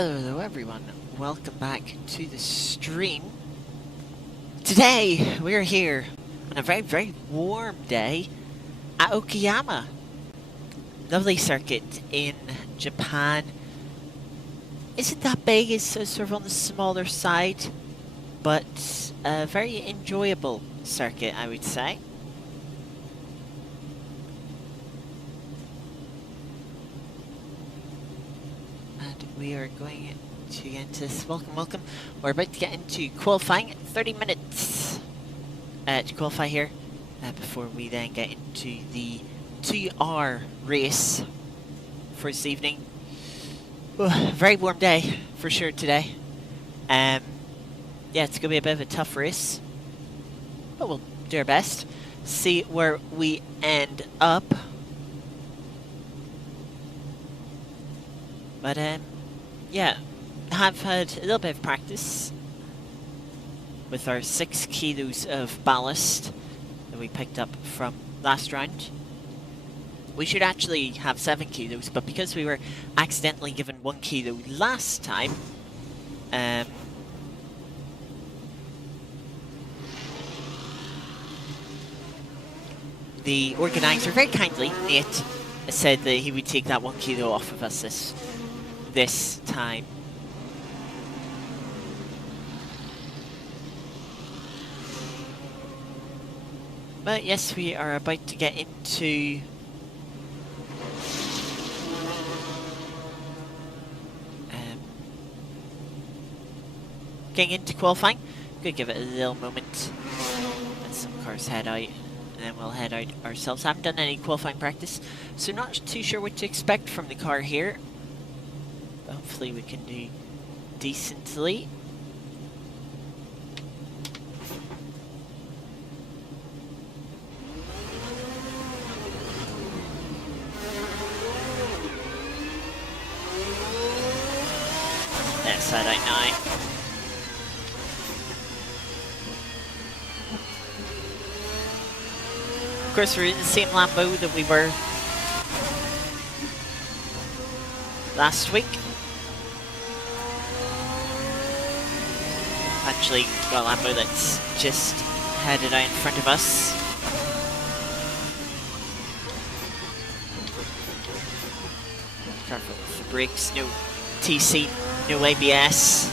Hello everyone, welcome back to the stream. Today we're here on a very warm day at Okayama. Lovely circuit in Japan. Isn't that big, it's sort of on the smaller side, but a very enjoyable circuit, I would say. We are going to get into this. Welcome. We're about to get into qualifying. 30 minutes to qualify here before we then get into the 2-hour race for this evening. Very warm day for sure today. Yeah, it's going to be a bit of a tough race, but we'll do our best. See where we end up. But yeah, I've had a little bit of practice with our 6 kilos of ballast that we picked up from last round. We should actually have 7 kilos, but because we were accidentally given 1 kilo last time, the organizer very kindly, Nate, said that he would take that 1 kilo off of us this time. But yes, we are about to get into getting into qualifying. Gonna give it a little moment and some cars head out, and then we'll head out ourselves. I haven't done any qualifying practice, so not too sure what to expect from the car here. Hopefully we can do decently. Yes, I don't know. Of course, we're in the same Lambo that we were last week. Actually, got a Lambo that's just headed out in front of us. Careful with the brakes, no TC, no ABS.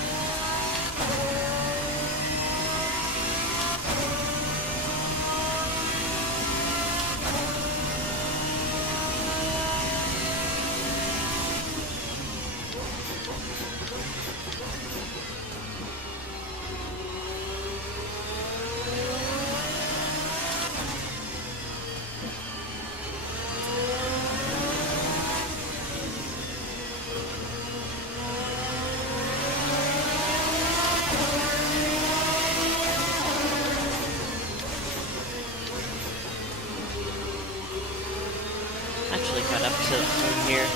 Actually got up to the moon here.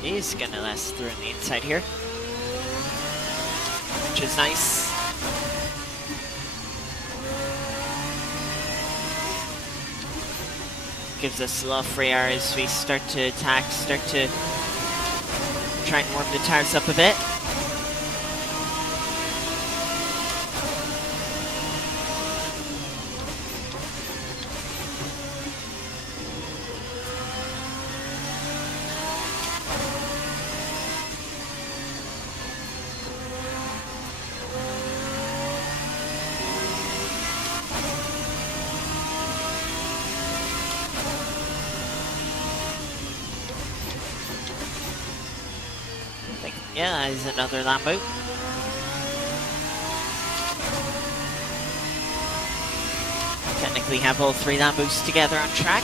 He's gonna last through on the inside here, which is nice. Gives us a lot of free air as we start to attack, start to try and warm the tires up a bit. Yeah, that is another Lambo. Technically have all 3 Lambos together on track.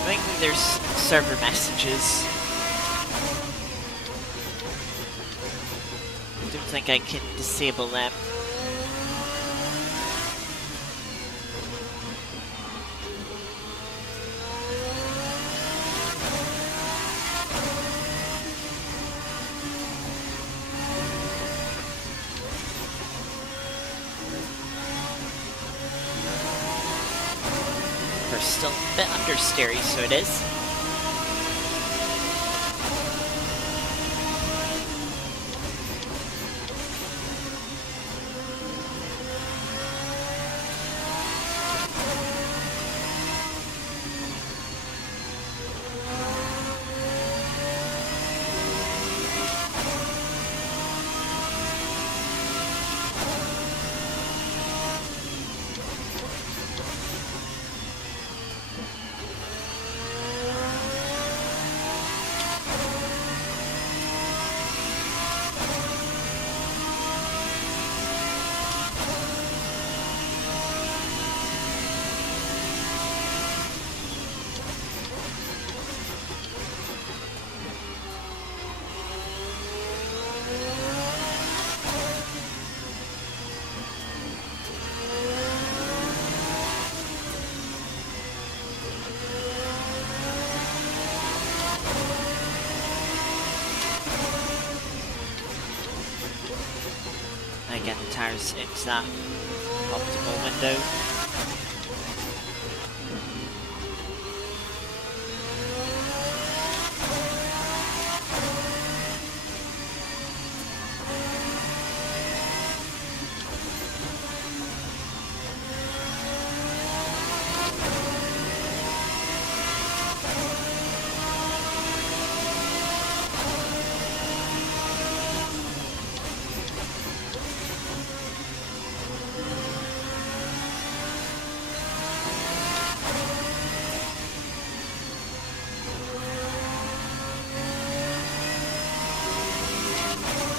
I think there's server messages. I don't think I can disable them. car's still a bit understeery, so it is. Again, the tires into that optimal window.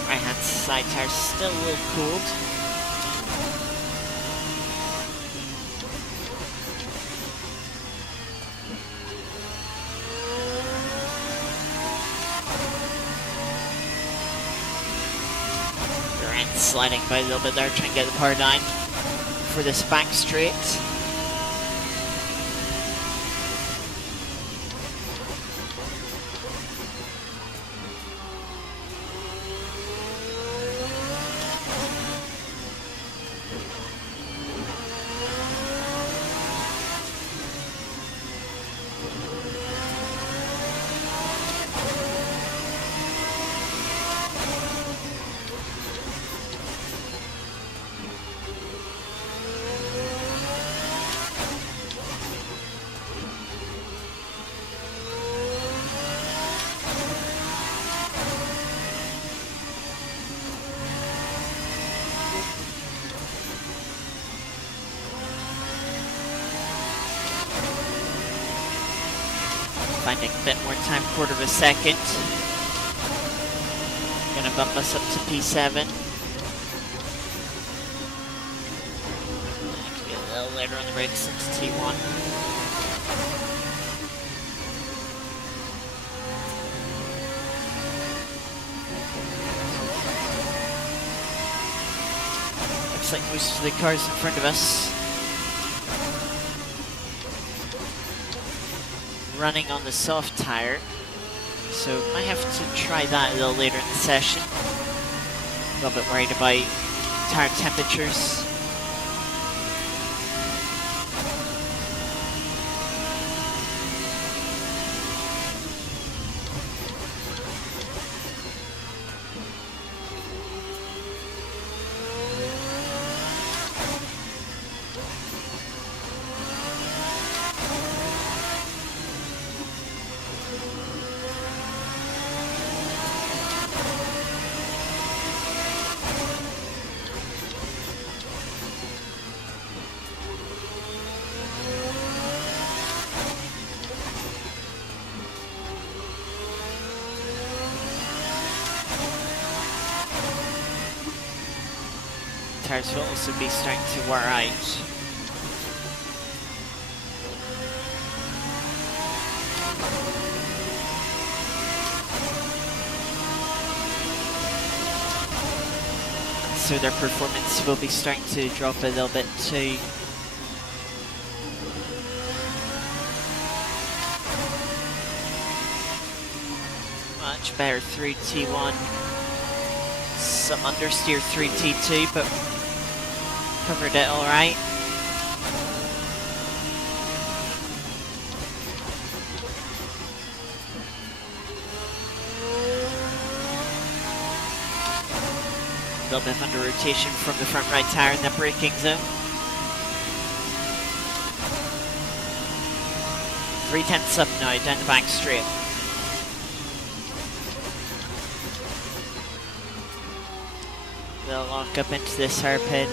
Right-hand side tire's still a little cooled. Your end sliding by a little bit there, trying to get the power down for this back straight. Finding a bit more time, quarter of a second. Gonna bump us up to P7. Be a little later on the brakes into T1. Looks like most of the cars in front of us running on the soft tire, so might have to try that a little later in the session. A little bit worried about tire temperatures. Tires will also be starting to wear out. So their performance will be starting to drop a little bit too. Much better through T1. Some understeer through T2, but covered it alright. A little bit of under rotation from the front right tire in that braking zone. 3/10 up now, down the back straight. They'll lock up into this hairpin.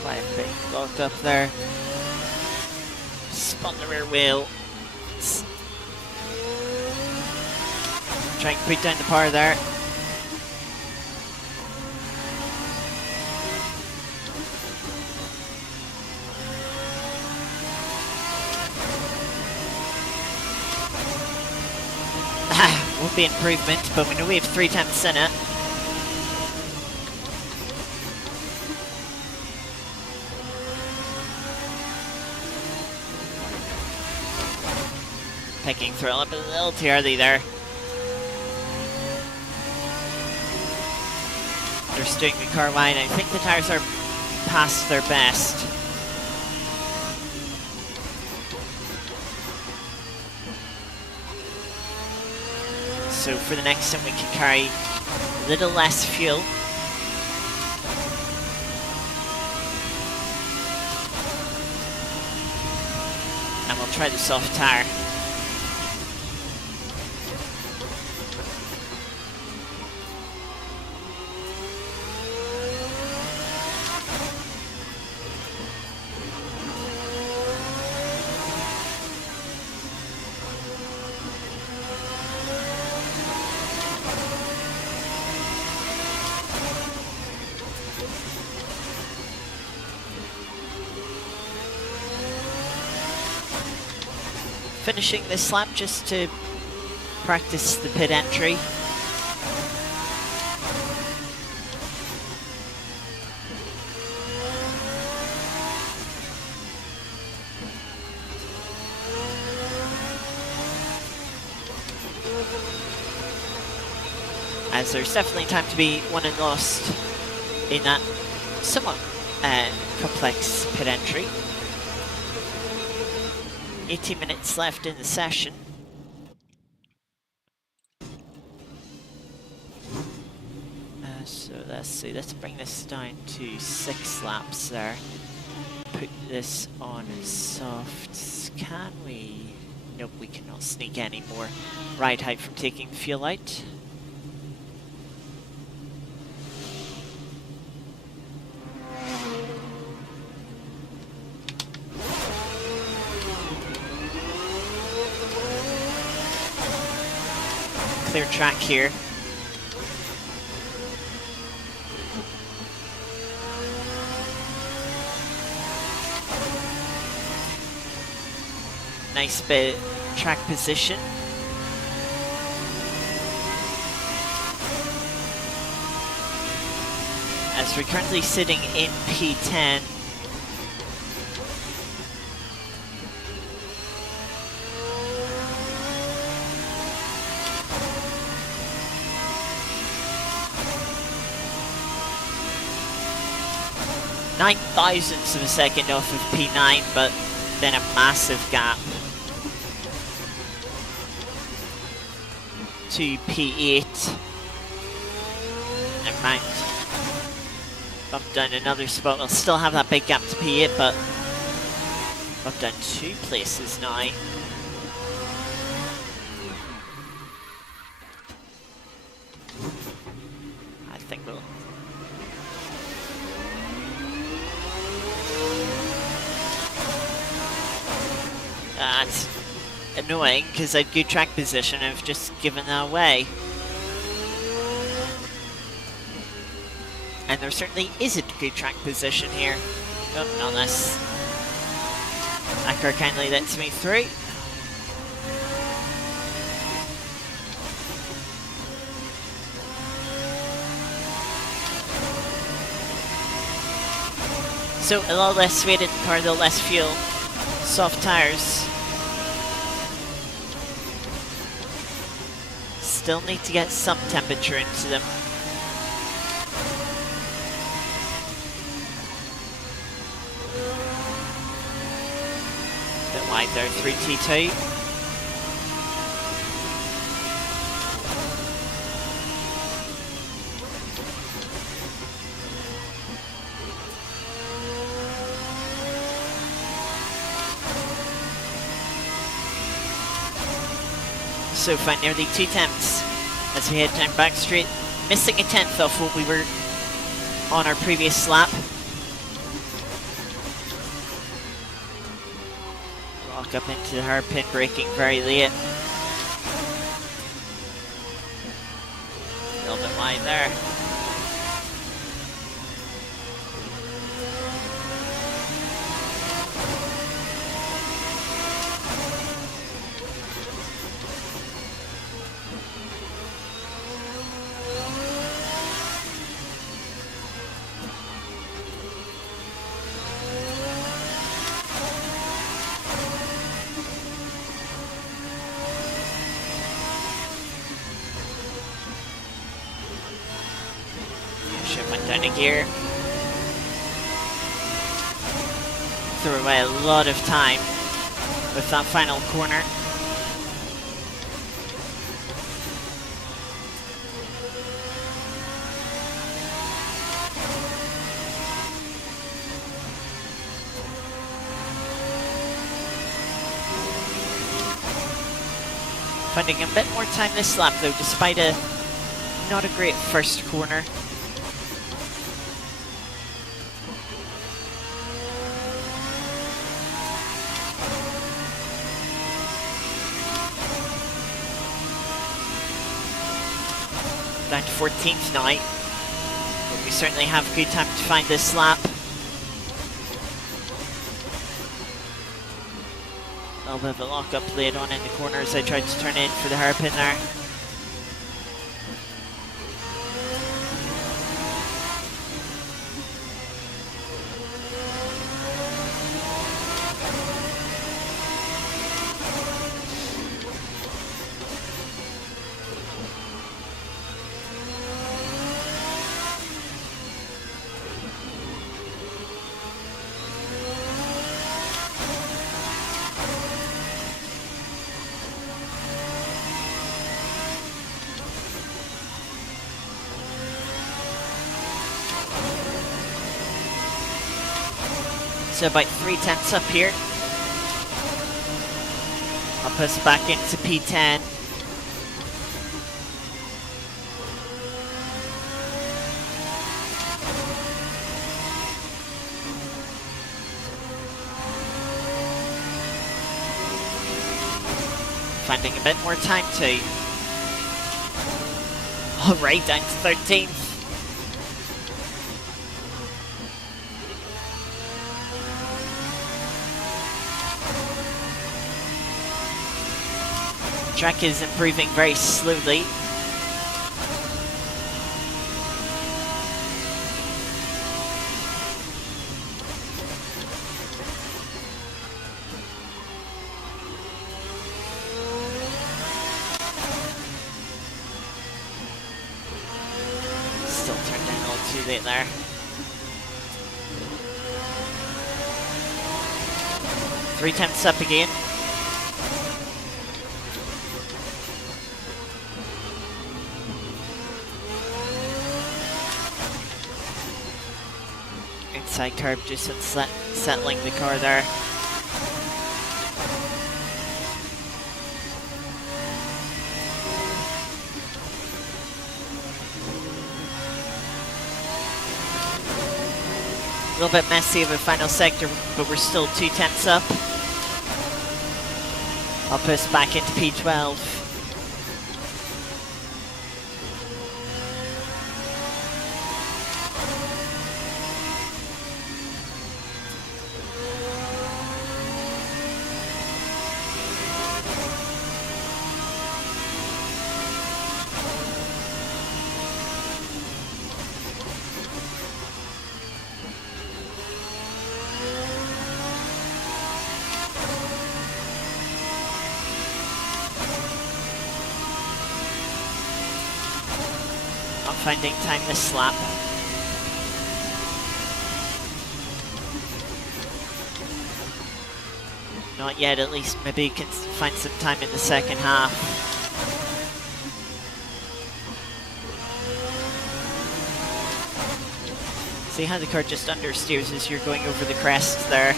Quiet brake locked up there. Spun the rear wheel. Try and put down the power there. Won't be improvement, but we know we have 3/10 in it. Picking through up a little too early there. They're steering the car wide. I think the tires are past their best. So for the next time we can carry a little less fuel. And we'll try the soft tire. Finishing this lap just to practice the pit entry. As there's definitely time to be won and lost in that somewhat complex pit entry. 18 minutes left in the session. So let's see, let's bring this down to 6 laps there. Put this on softs. Can we? Nope, we cannot sneak any more ride height from taking fuel out. Clear track here. Nice bit track position. As we're currently sitting in P10. Nine thousandths of a second off of P9, but then a massive gap to P8. Never mind. Bump down another spot. We'll still have that big gap to P8, but bump down 2 places now. I think we'll... That's annoying because I had good track position. I've just given that away. And there certainly isn't good track position here. Oh, not this. That car kindly lets me through. So a lot less weight in the car, a little less fuel. Soft tires. still need to get some temperature into them. Bit wide there through T2. So far nearly 2 tenths as we head down back straight, missing a tenth off what we were on our previous lap. Walk up into the hairpin, braking very late. A little bit wide there. Went down a gear. Threw away a lot of time with that final corner. Finding a bit more time this lap though, despite not a great first corner. Down to 14th now, but we certainly have good time to find this lap. A little bit of a lock-up late on in the corner as I tried to turn in for the hairpin there. So about 3 tenths up here. Up us back into P10. Finding a bit more time too. Alright, down to 13th. Track is improving very slowly. Still turned down a little too late there. Three tenths up again. Inside curb, just settling the car there. A little bit messy of a final sector, but we're still 2 tenths up. I'll push back into P12. finding time this lap. Not yet, at least. Maybe you can find some time in the second half. See how the car just understeers as you're going over the crests there.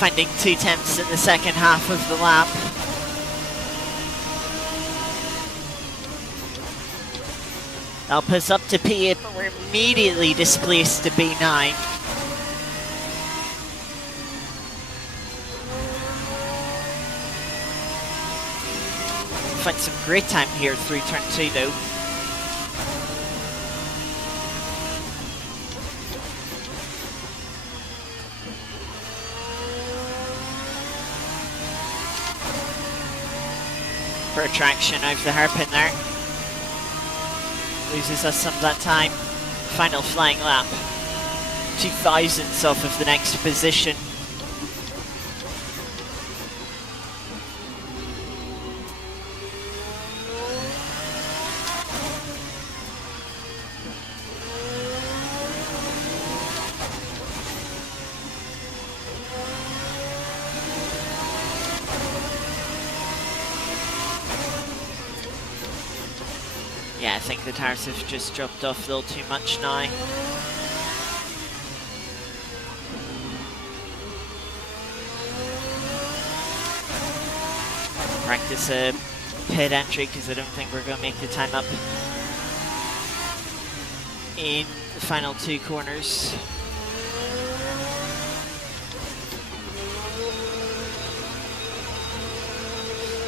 Finding 2/10 in the second half of the lap. Help us up to P8, but we're immediately displaced to B9. Find some great time here through turn 2 though. For a traction over the hairpin there. Loses us some of that time. Final flying lap. 2/1000ths off of the next position. Yeah, I think the tires have just dropped off a little too much now. Practice a pit entry because I don't think we're going to make the time up in the final 2 corners.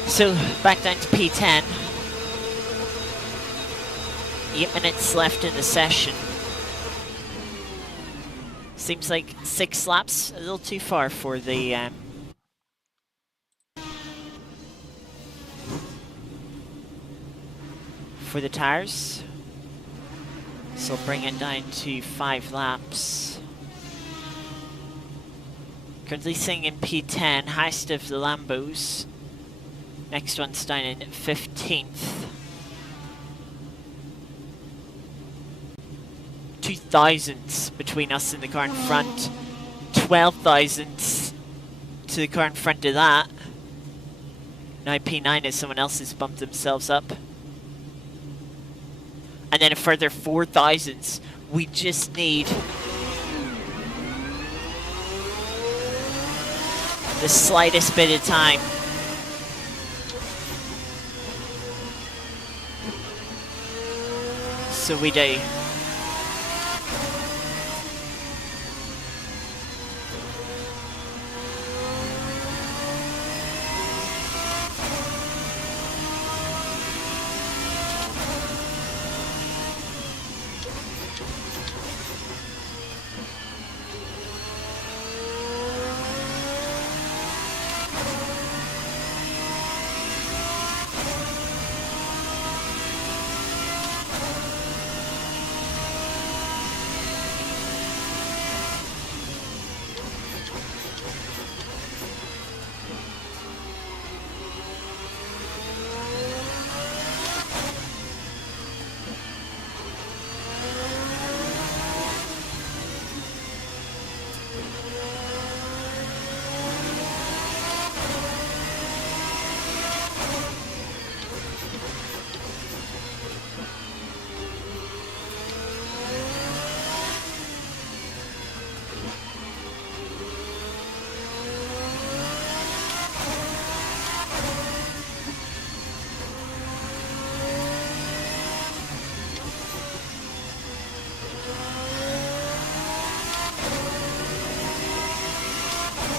So back down to P10. 8 minutes left in the session. Seems like 6 laps, a little too far for the tires. So bring it down to 5 laps. Currently sitting in P10, highest of the Lambos. Next one's down in 15th. 2/1000ths between us and the car in front. 12/1000ths to the car in front of that. Now P9 as someone else has bumped themselves up. And then a further 4/1000ths. We just need the slightest bit of time. So we do.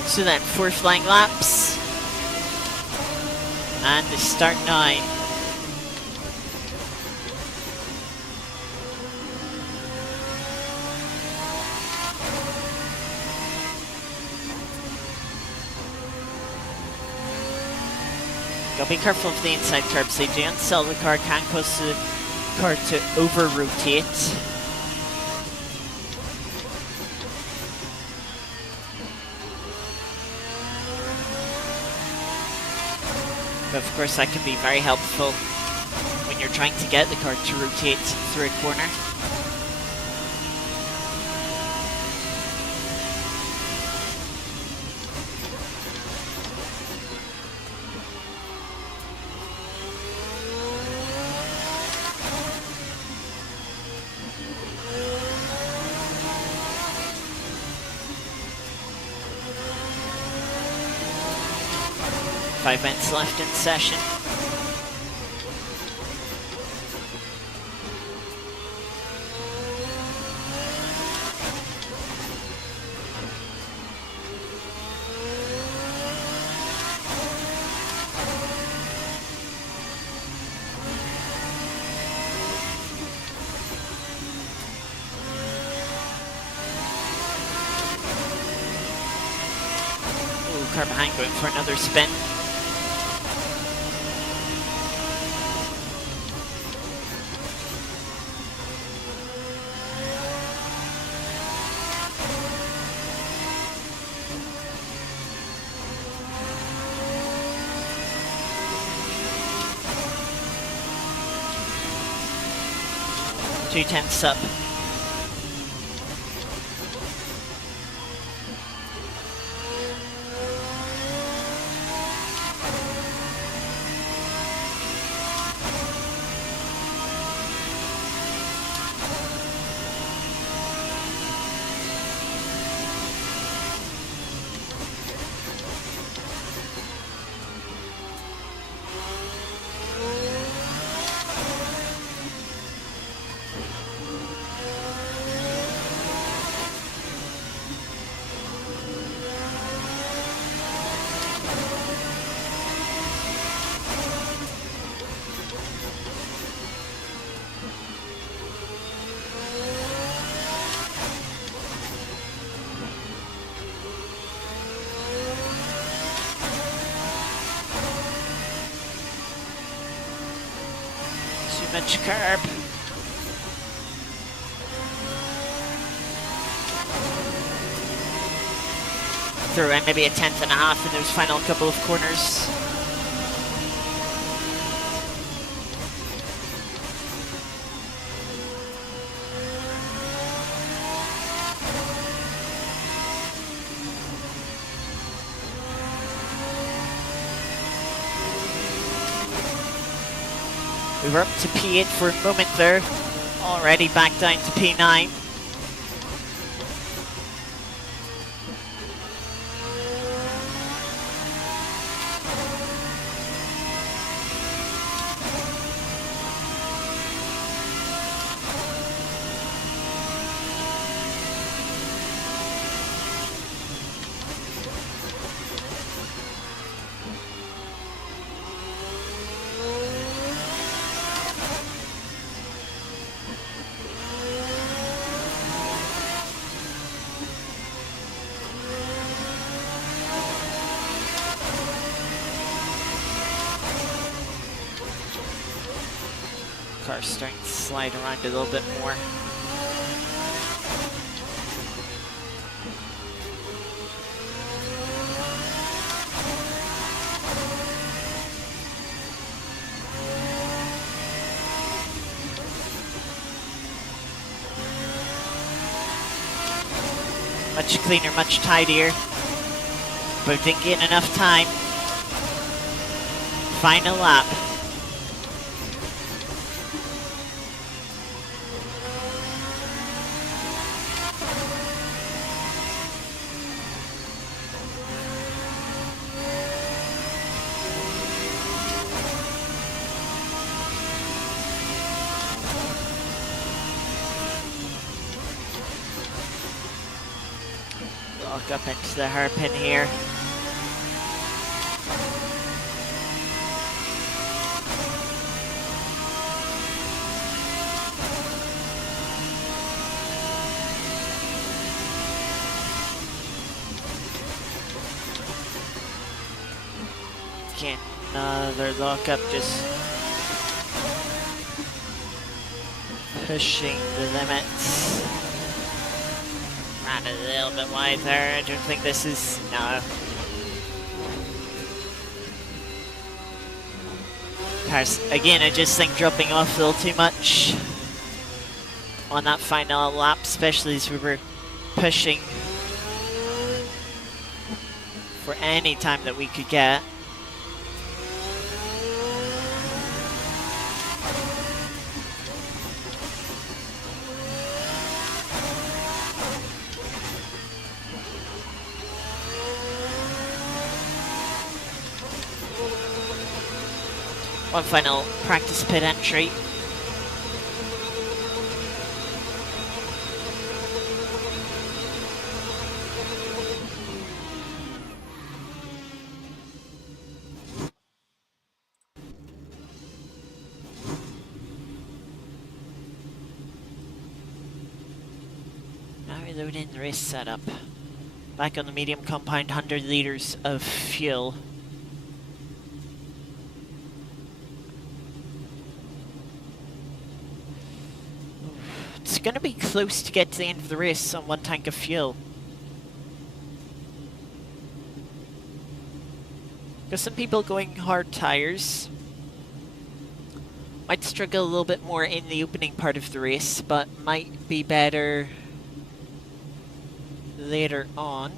So then 4 flying laps. And the start 9. Gotta be careful of the inside curbs. They do unsell the car, can cause the car to over-rotate. But of course that can be very helpful when you're trying to get the car to rotate through a corner. Five minutes left in session. Ooh, car behind going for another spin. Two-tenths up. Much curb. Through in maybe a tenth and a half in those final couple of corners. We were up to P8 for a moment there, already back down to P9. Car's starting to slide around a little bit more. Much cleaner, much tidier, but didn't gain enough time. Final lap. Walk up into the hairpin here. Again, Another lockup, just pushing the limits. Ran a little bit wide there. I don't think this is... no. Cars, again, I just think dropping off a little too much on that final lap, especially as we were pushing for any time that we could get. One final practice pit entry. Now reloading the race setup. Back on the medium compound, 100 litres of fuel. It's going to be close to get to the end of the race on one tank of fuel. Got some people going hard tyres. Might struggle a little bit more in the opening part of the race, but might be better later on.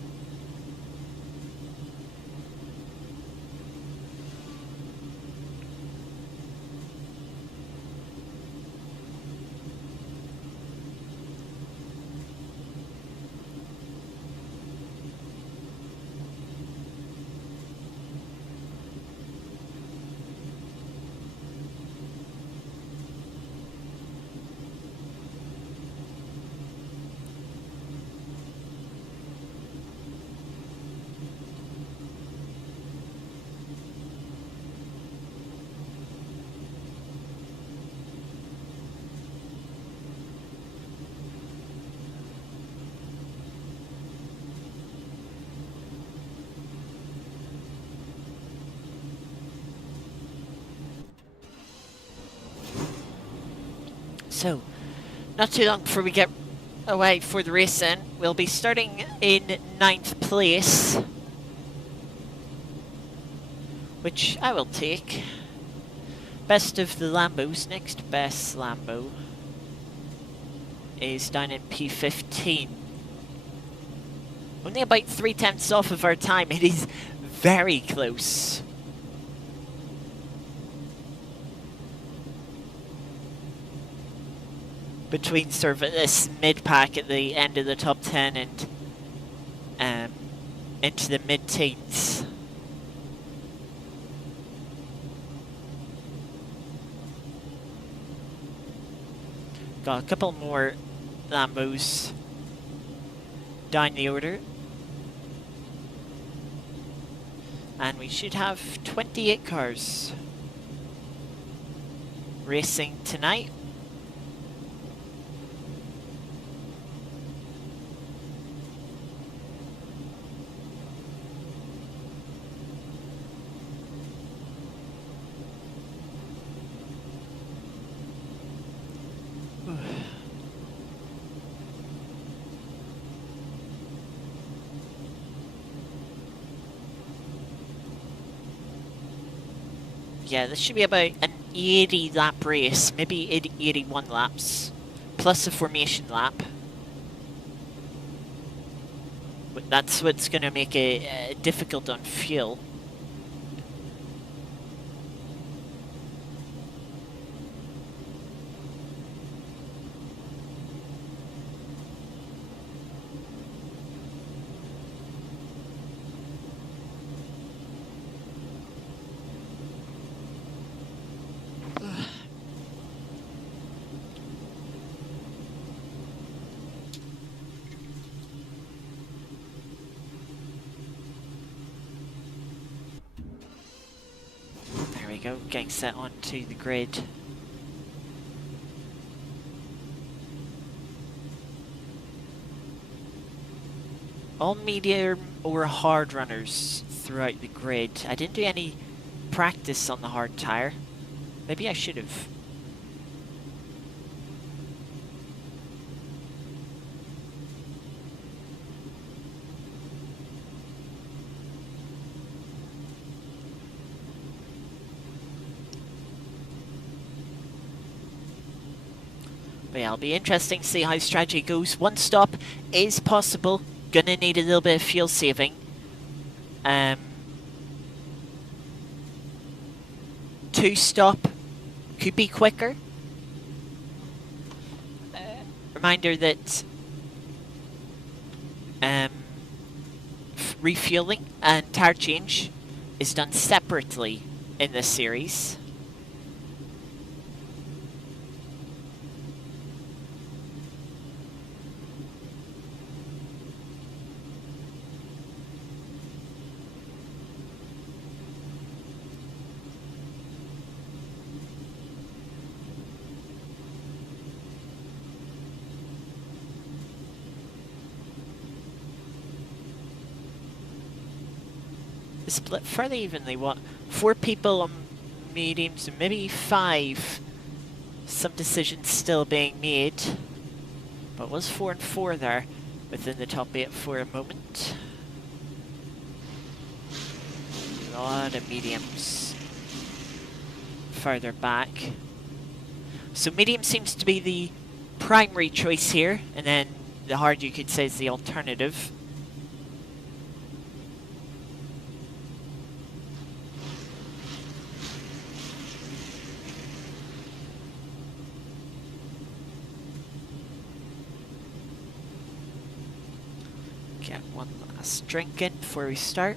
So, not too long before we get away for the race then. We'll be starting in 9th place, which I will take. Best of the Lambos, next best Lambo is down in P15. Only about 3/10 off of our time. It is very close. Between sort of this mid-pack at the end of the top 10 and into the mid-teens. Got a couple more Lambos down the order. And we should have 28 cars racing tonight. Yeah, this should be about an 80 lap race, maybe 81 laps, plus a formation lap. But that's what's going to make it difficult on fuel. Go, getting set onto the grid. All medium or hard runners throughout the grid. I didn't do any practice on the hard tire. Maybe I should have. But yeah, it'll be interesting to see how strategy goes. One stop is possible. Gonna need a little bit of fuel saving. Two stop could be quicker. Reminder that refueling and tire change is done separately in this series. Split fairly evenly. What, 4 people on mediums and maybe 5. Some decisions still being made, but it was 4 and 4 there within the top 8 for a moment. A lot of mediums further back. So medium seems to be the primary choice here, and then the hard, you could say, is the alternative. Get one last drink in before we start.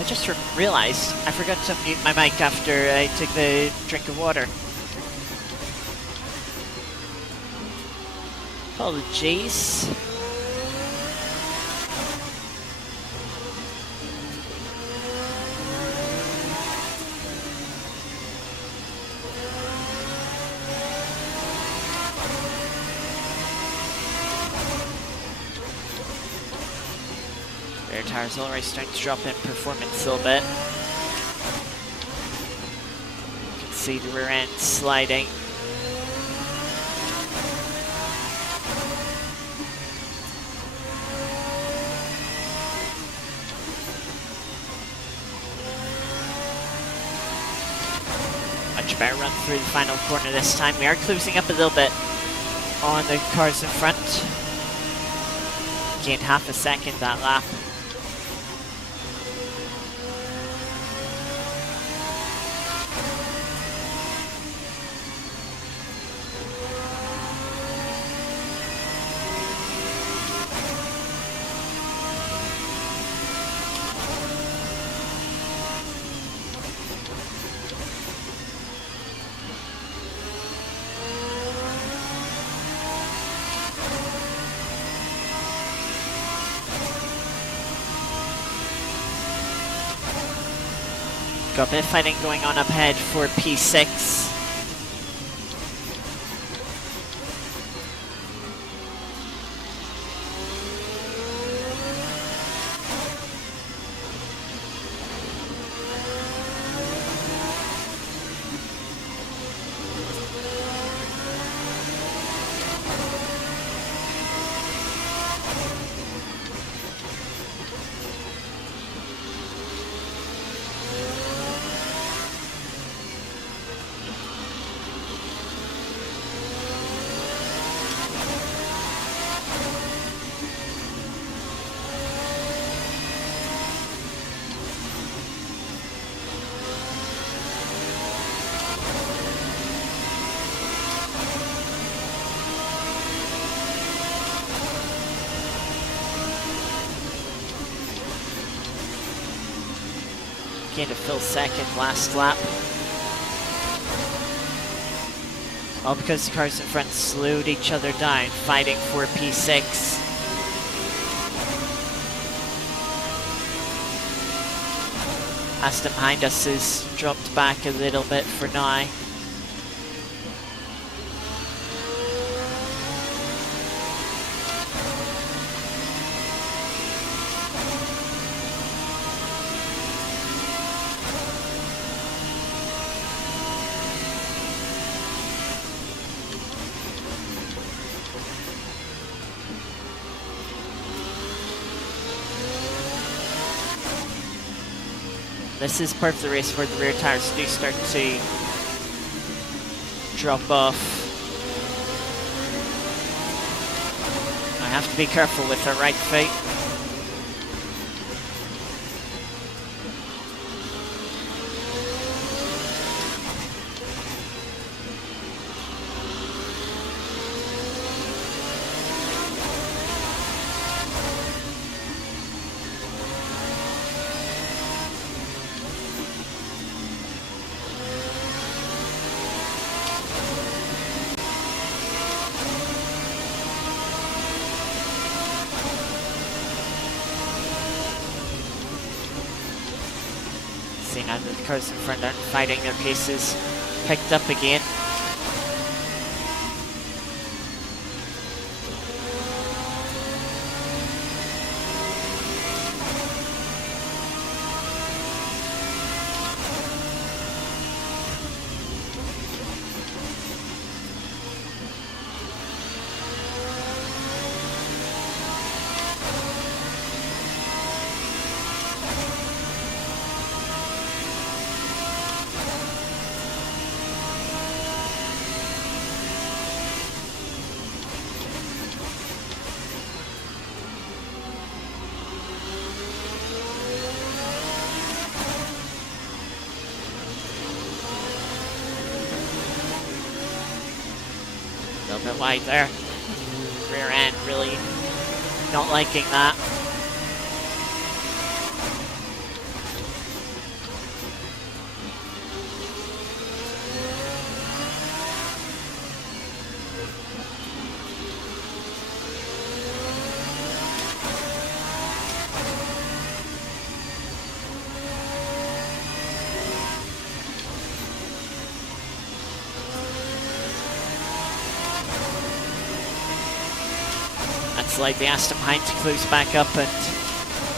I just realized I forgot to mute my mic after I took the drink of water. Apologies. Rear tires already starting to drop in performance a little bit. You can see the rear end sliding. Much better run through the final corner this time. We are closing up a little bit on the cars in front. Gained half a second that lap. Got a bit of fighting going on up ahead for P6. Gained a full second last lap. All because the cars in front slowed each other down, fighting for P6. Aston behind us has dropped back a little bit for now. This is part of the race where the rear tires do start to drop off. I have to be careful with our right foot. Now that the cars in front aren't fighting, their pace is picked up again. A little bit wide there. Rear end really not liking that. It's like the Aston behind to close back up and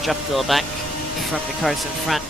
drop a little back from the cars in front.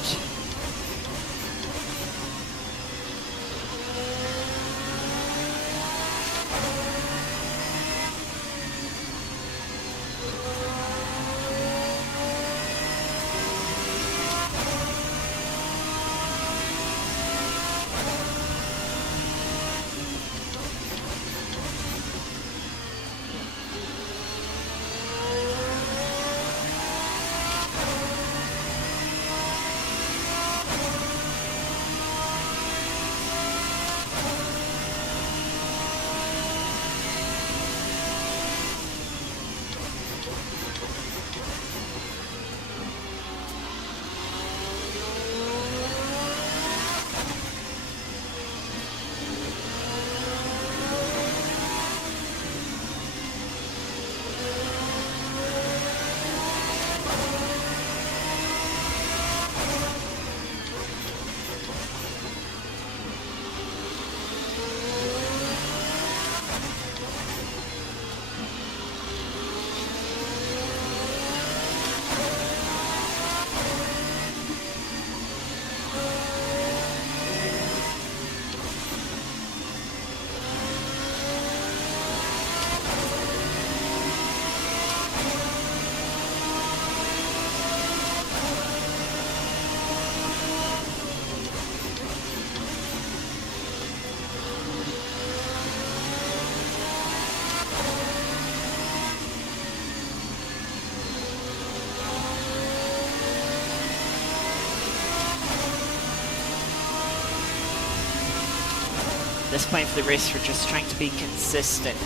At this point of the race, we're just trying to be consistent.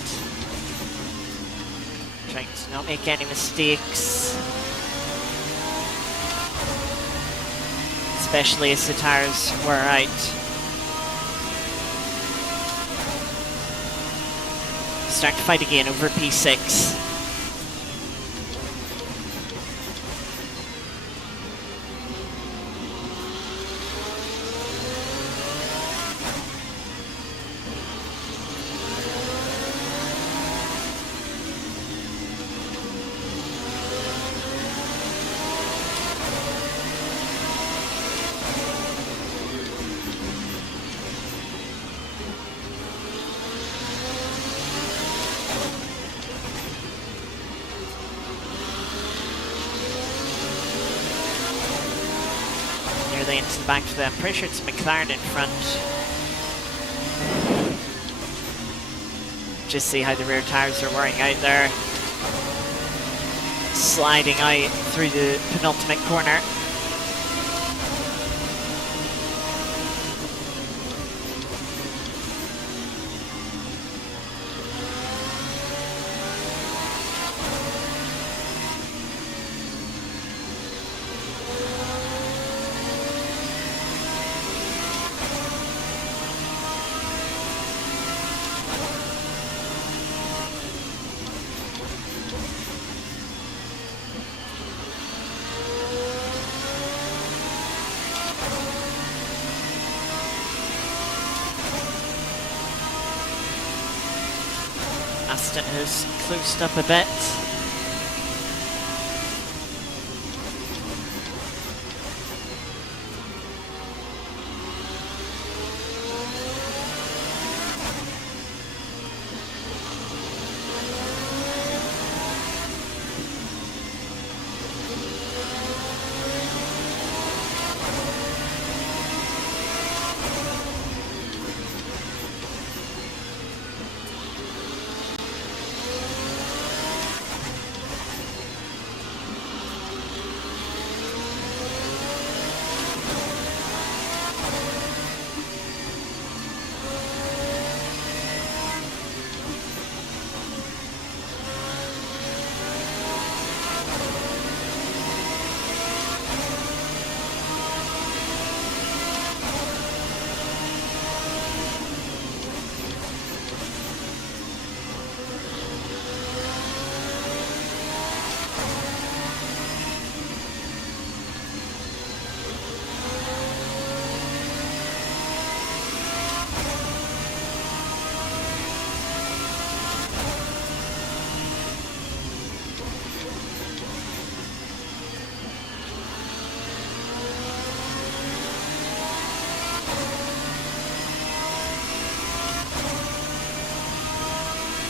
Trying to not make any mistakes. Especially as the tires wear out. Start to fight again over P6. Nearly into the back of them. Pretty sure it's McLaren in front. Just see how the rear tires are wearing out there. Sliding out through the penultimate corner. Aston has closed up a bit.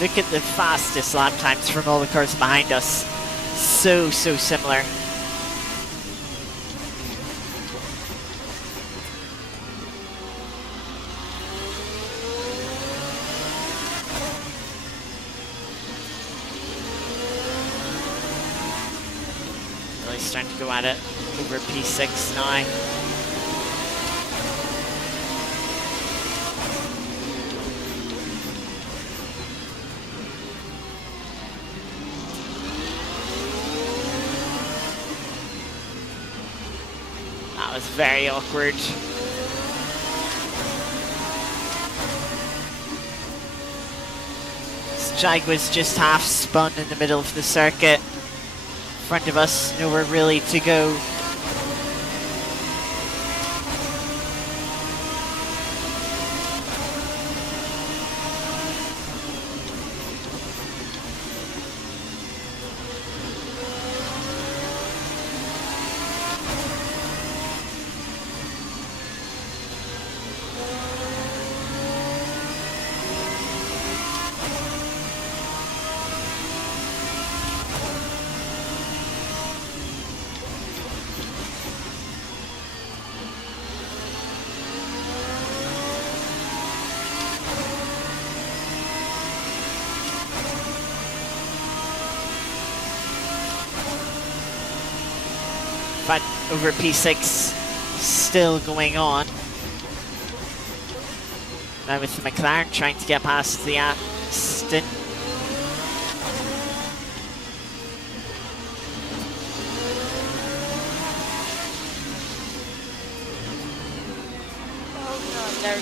Look at the fastest lap times from all the cars behind us. So similar. Really starting to go at it over P6 now. That was very awkward. This Jag was just half spun in the middle of the circuit. In front of us, nowhere really to go. But over P6 still going on. Now with the McLaren trying to get past the Aston. Oh no, no.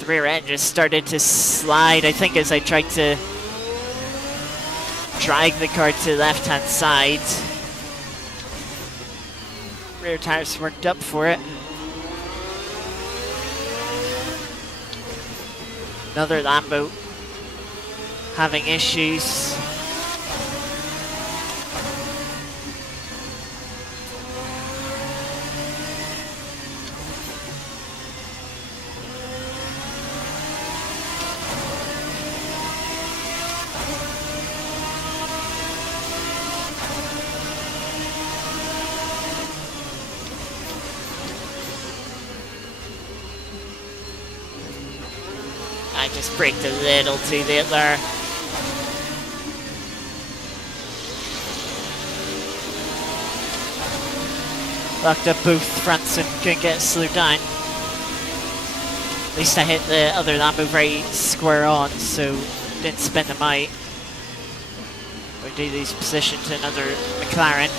The rear end just started to slide, I think, as I tried to drag the car to the left-hand side. Rear tires weren't up for it. Another Lambo having issues. I just braked a little too late there. Locked up both fronts and couldn't get slowed down. At least I hit the other Lambo very square on, so didn't spin them out. Or do lose position to another McLaren.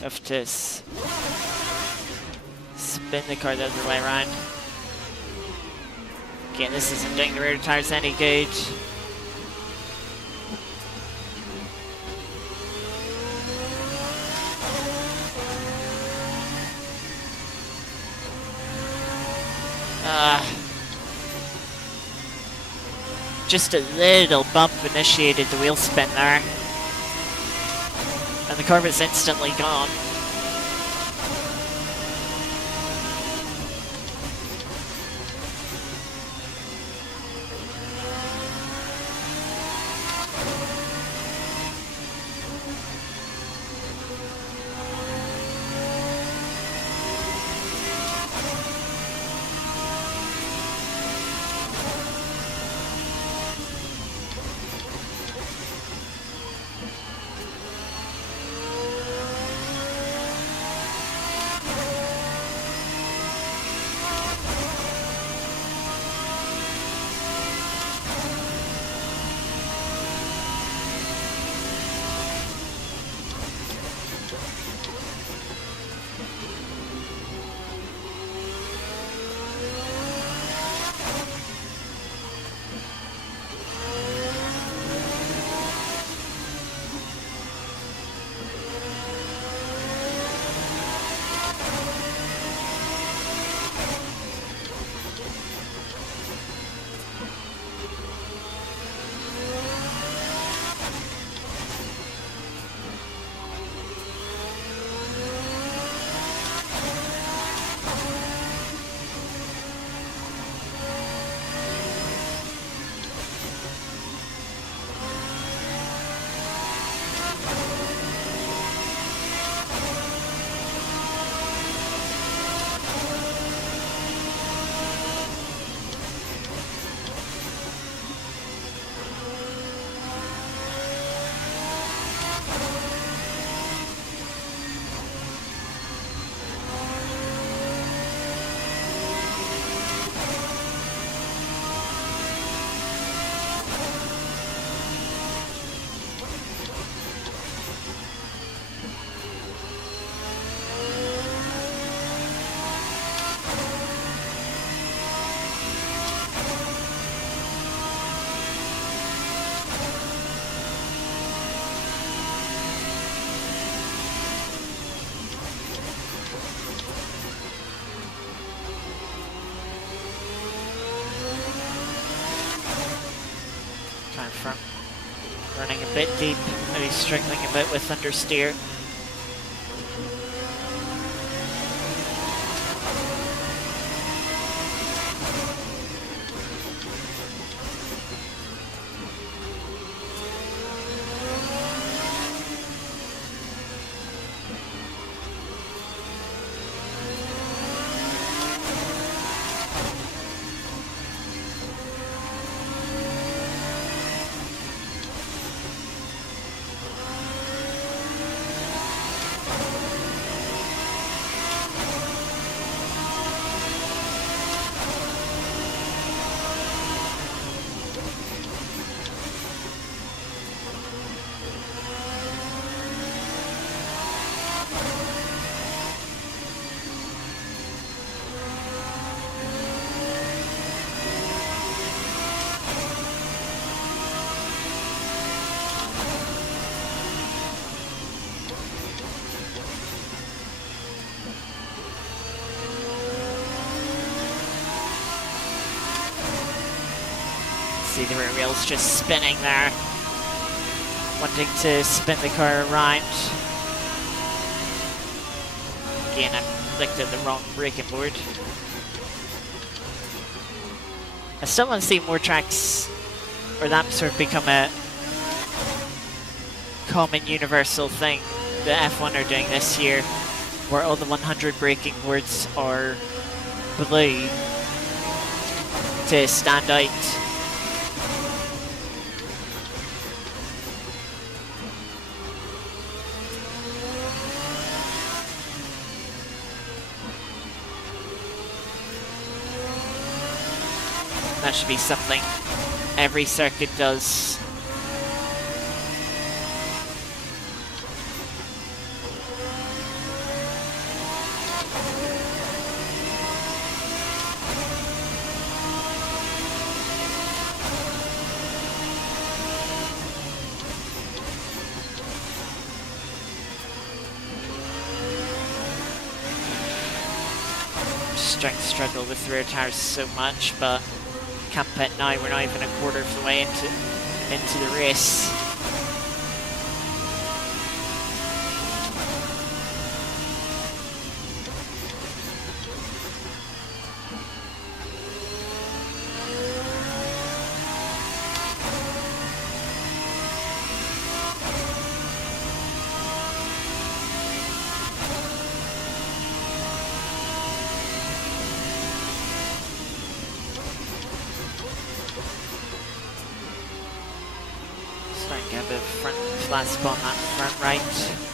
Have to spin the car the other way around. Again, this isn't doing the rear tires any good. Just a little bump initiated the wheel spin there. And the car was instantly gone. front. Running a bit deep, maybe struggling a bit with understeer. See the rear wheels just spinning there, wanting to spin the car around. Again, I clicked at the wrong braking board. I still want to see more tracks, or that sort of become a common universal thing that F1 are doing this year, where all the 100 braking boards are blue to stand out. That should be something every circuit does. Starting to struggle with the rear tires so much, but can't pit now. We're not even a quarter of the way into the race. Starting to get a bit of front flat spot on that front right.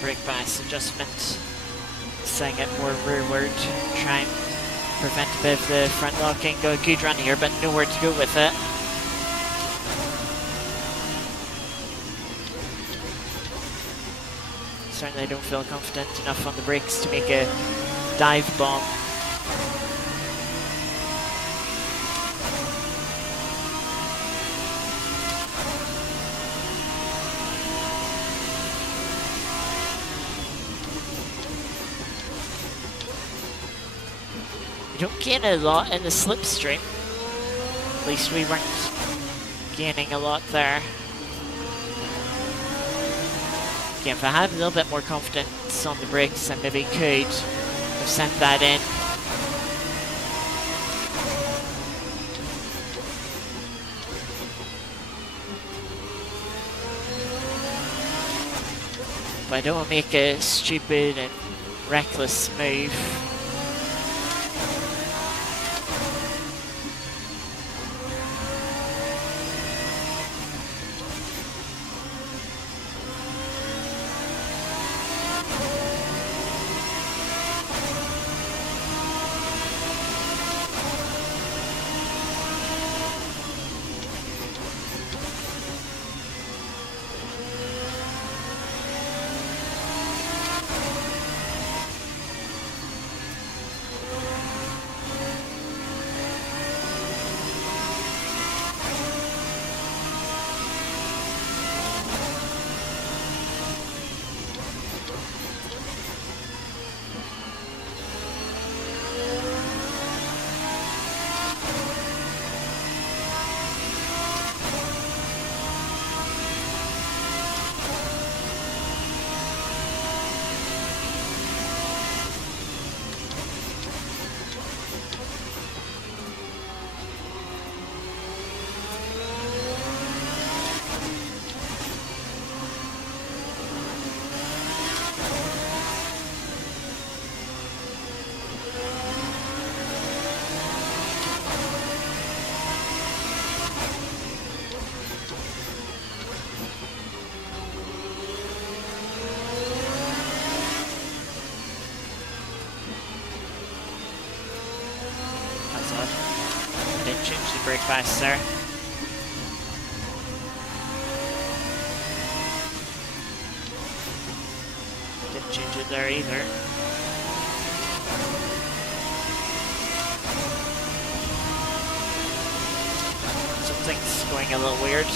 brake bias adjustment. Setting it more rearward, try and prevent a bit of the front locking. Go a good run here, but nowhere to go with it. Certainly don't feel confident enough on the brakes to make a dive bomb. You don't gain a lot in the slipstream. At least we weren't gaining a lot there. Again, if I had a little bit more confidence on the brakes, I maybe could have sent that in. But I don't want to make a stupid and reckless move. I didn't change the brake bias there. Didn't change it there either. Something's going a little weird.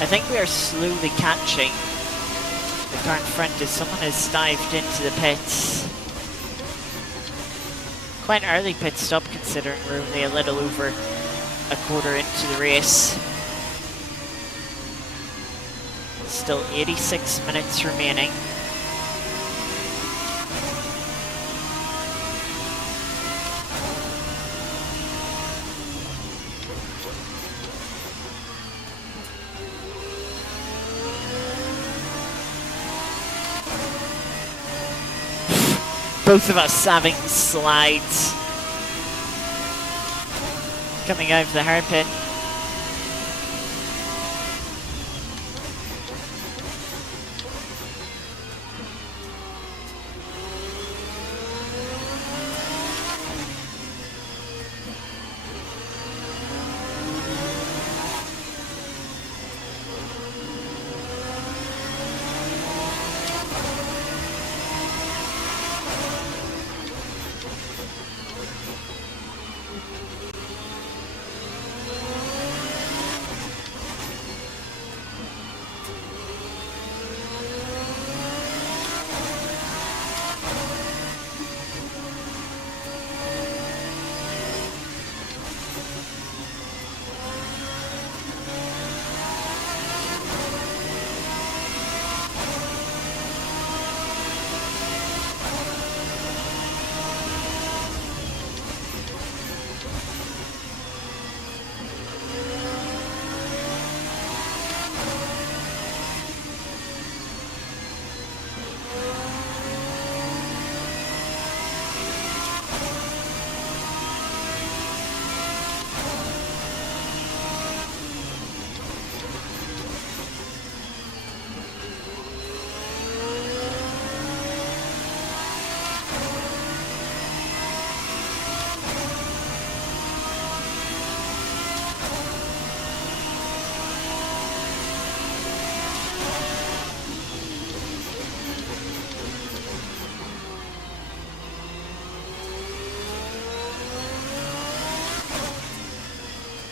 I think we are slowly catching the car in front as someone has dived into the pits. Quite an early pit stop considering we're only a little over a quarter into the race. Still 86 minutes remaining. both of us having slides coming out of the hard pit.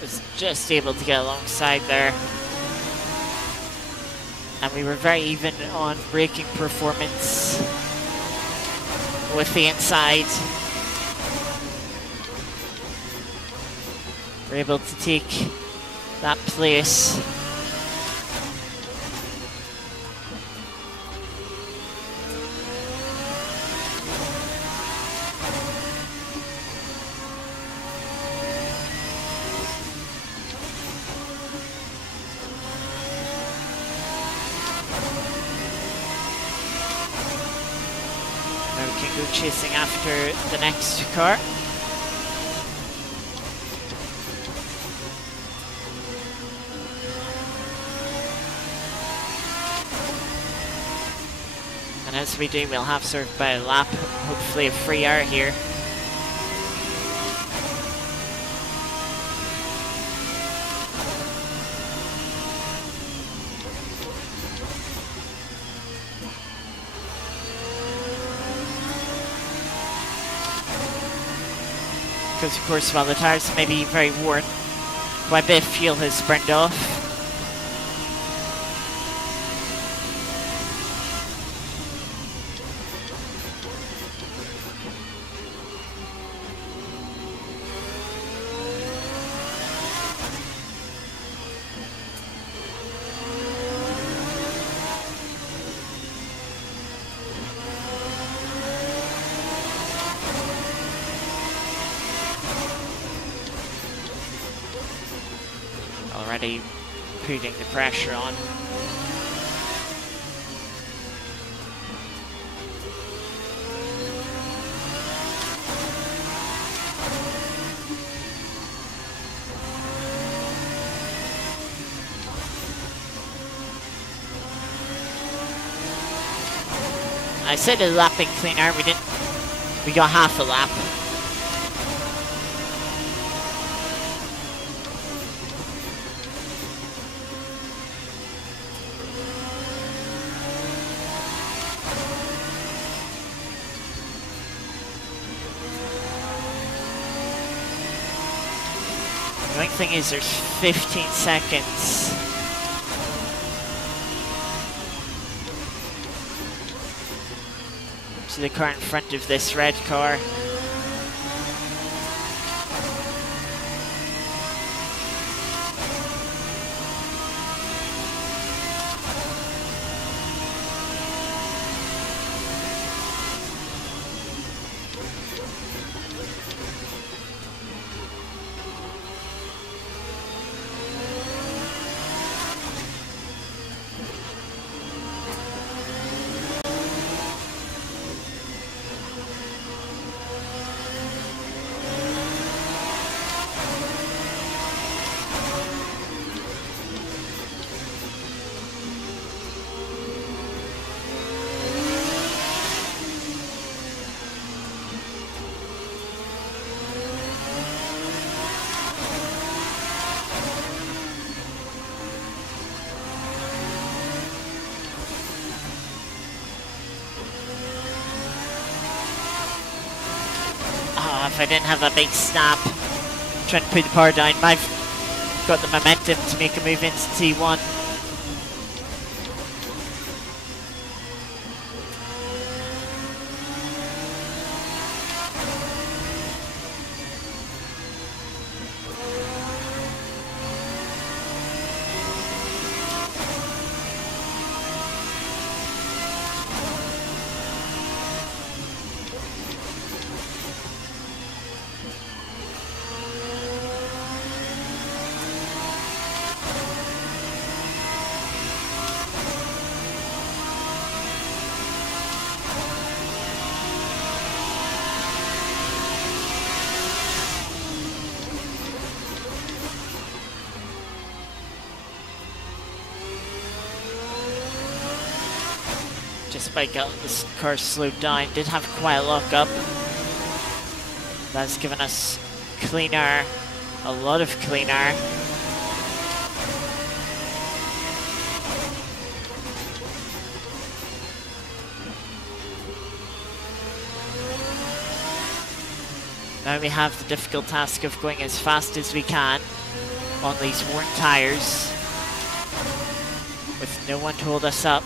Was just able to get alongside there, and we were very even on braking performance with the inside. We're able to take that place. Chasing after the next car. And as we do, we'll have sort of about a lap, hopefully a free hour here. Because of course, while the tyres may be very worn, quite a bit of fuel has burned off. Already putting the pressure on. I said a lapping cleaner, we got half a lap. The only thing is there's 15 seconds. To the car in front of this red car. if I didn't have that big snap trying to put the power down. I've got the momentum to make a move into T1. Despite getting this car slowed down, did have quite a lock-up. That's given us clean air, a lot of clean air. Now we have the difficult task of going as fast as we can on these worn tyres with no one to hold us up.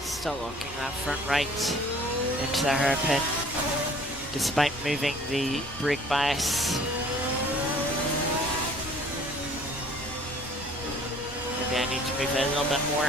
Still locking that front right into the hairpin, despite moving the brake bias. Maybe I need to move it a little bit more.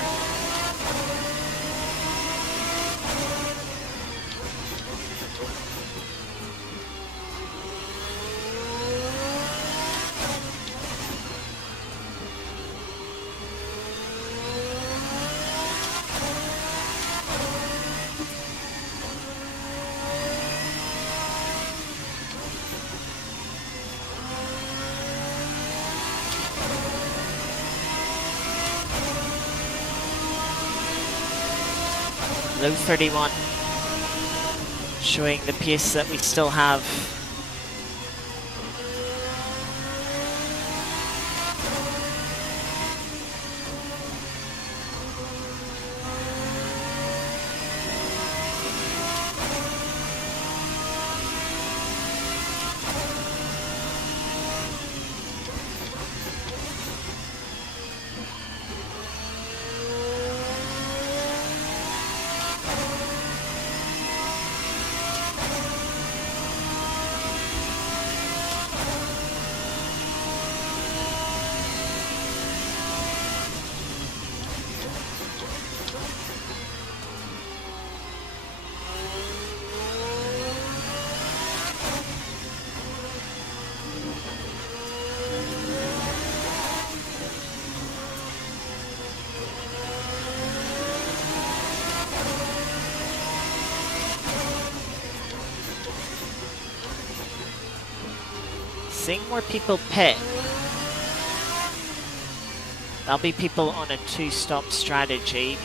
Low 31, showing the pace that we still have. Seeing more people pit. There'll be people on a two-stop strategy.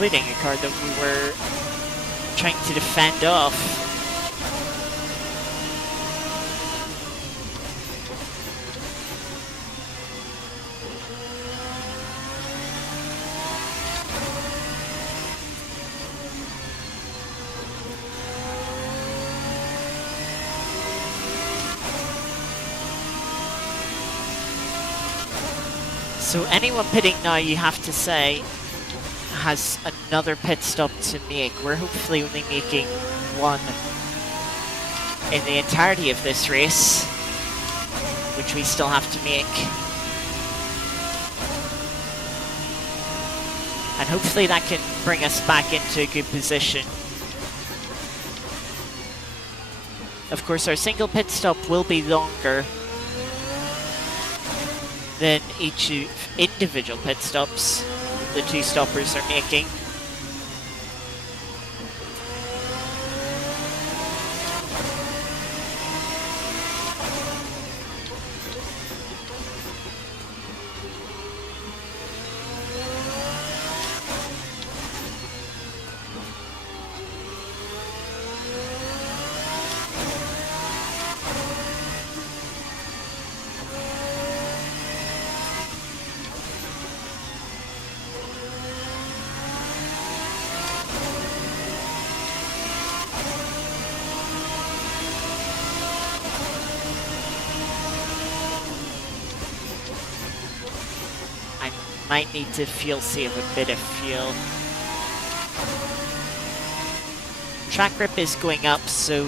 Leading a car that we were trying to defend off. So anyone pitting now, you have to say, has another pit stop to make. We're hopefully only making one in the entirety of this race, which we still have to make. And hopefully that can bring us back into a good position. Of course, our single pit stop will be longer than each individual pit stops the two stoppers are making. Might need to fuel save a bit of fuel. Track grip is going up, so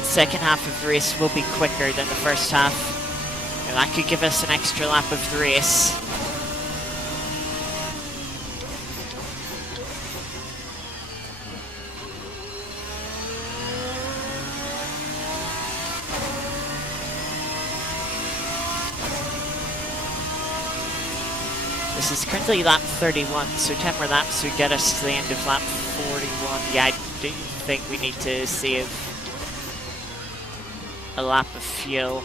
second half of the race will be quicker than the first half, and that could give us an extra lap of the race. This is currently lap 31, so 10 more laps would get us to the end of lap 41. Yeah, I do think we need to save a lap of fuel.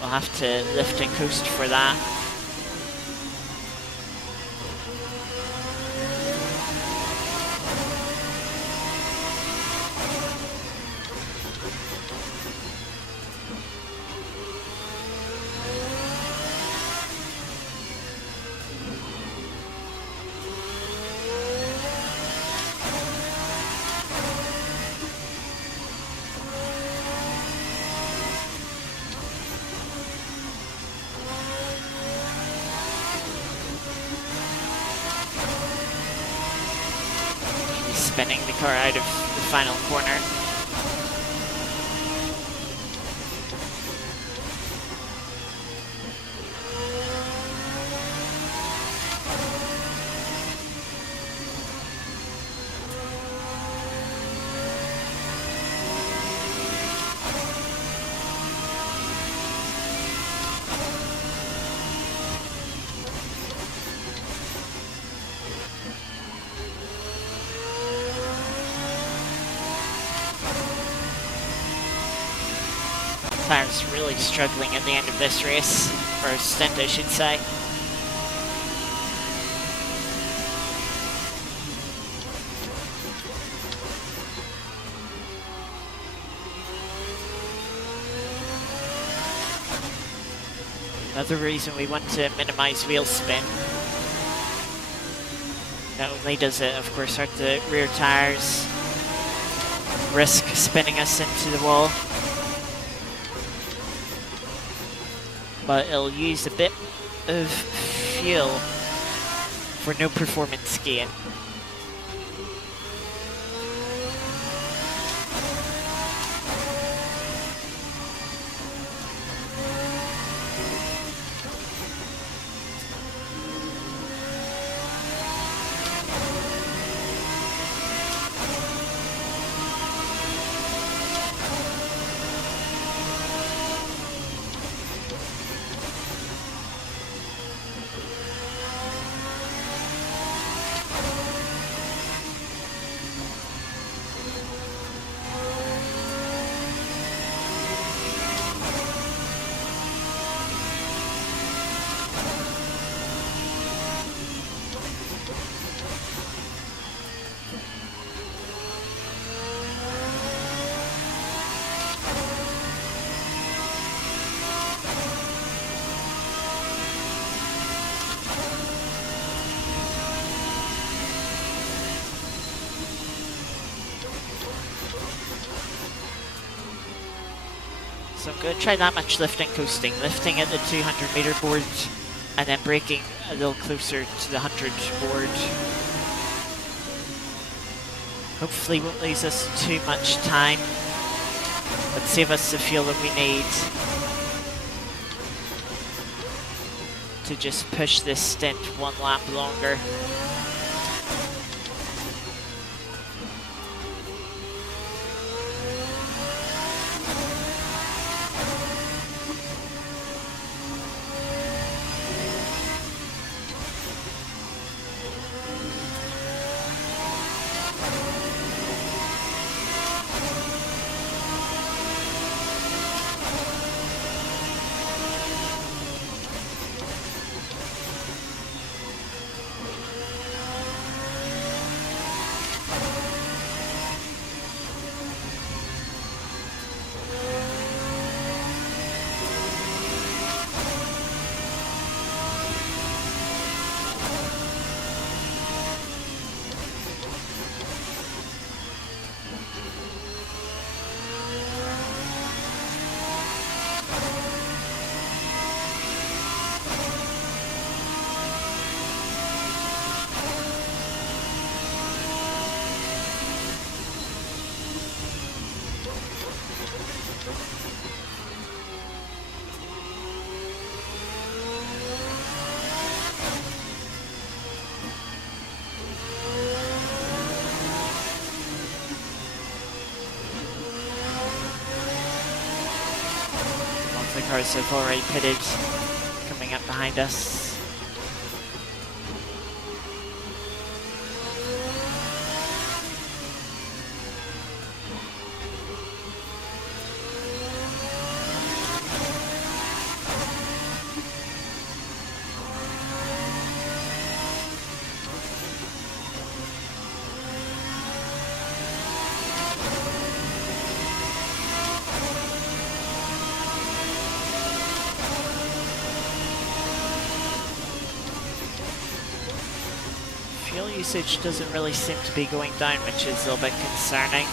We'll have to lift and coast for that. Spinning the car out of the final corner. Tyre's really struggling at the end of this race, or stint I should say. Another reason we want to minimize wheel spin. Not only does it, of course, hurt the rear tires, risk spinning us into the wall, but it'll use a bit of fuel for no performance gain. So I'm going to try that much lifting coasting. Lifting at the 200 meter board and then braking a little closer to the 100 board. Hopefully won't lose us too much time, but save us the fuel that we need to just push this stint one lap longer. The cars have already pitted, coming up behind us. Fuel usage doesn't really seem to be going down, which is a little bit concerning.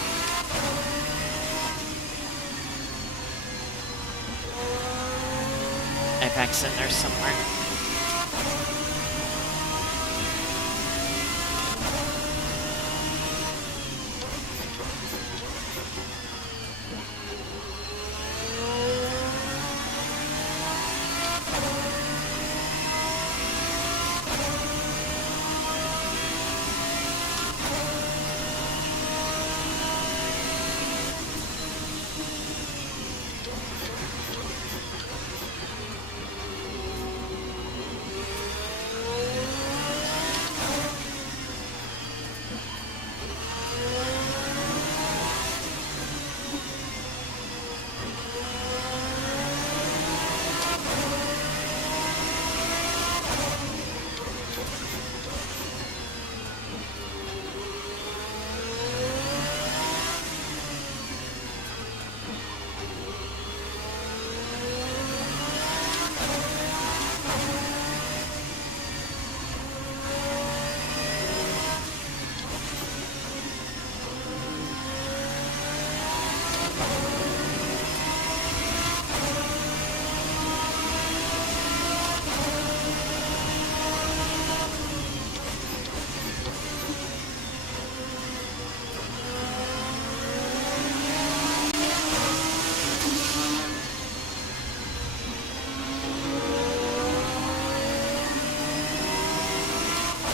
Apex in there somewhere.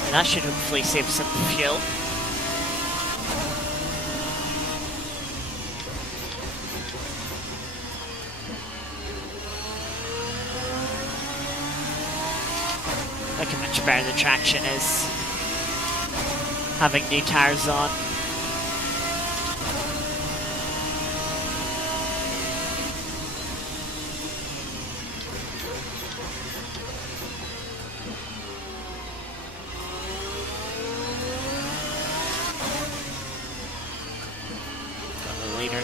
And that should hopefully save some fuel. Look how much better the traction is having new tires on.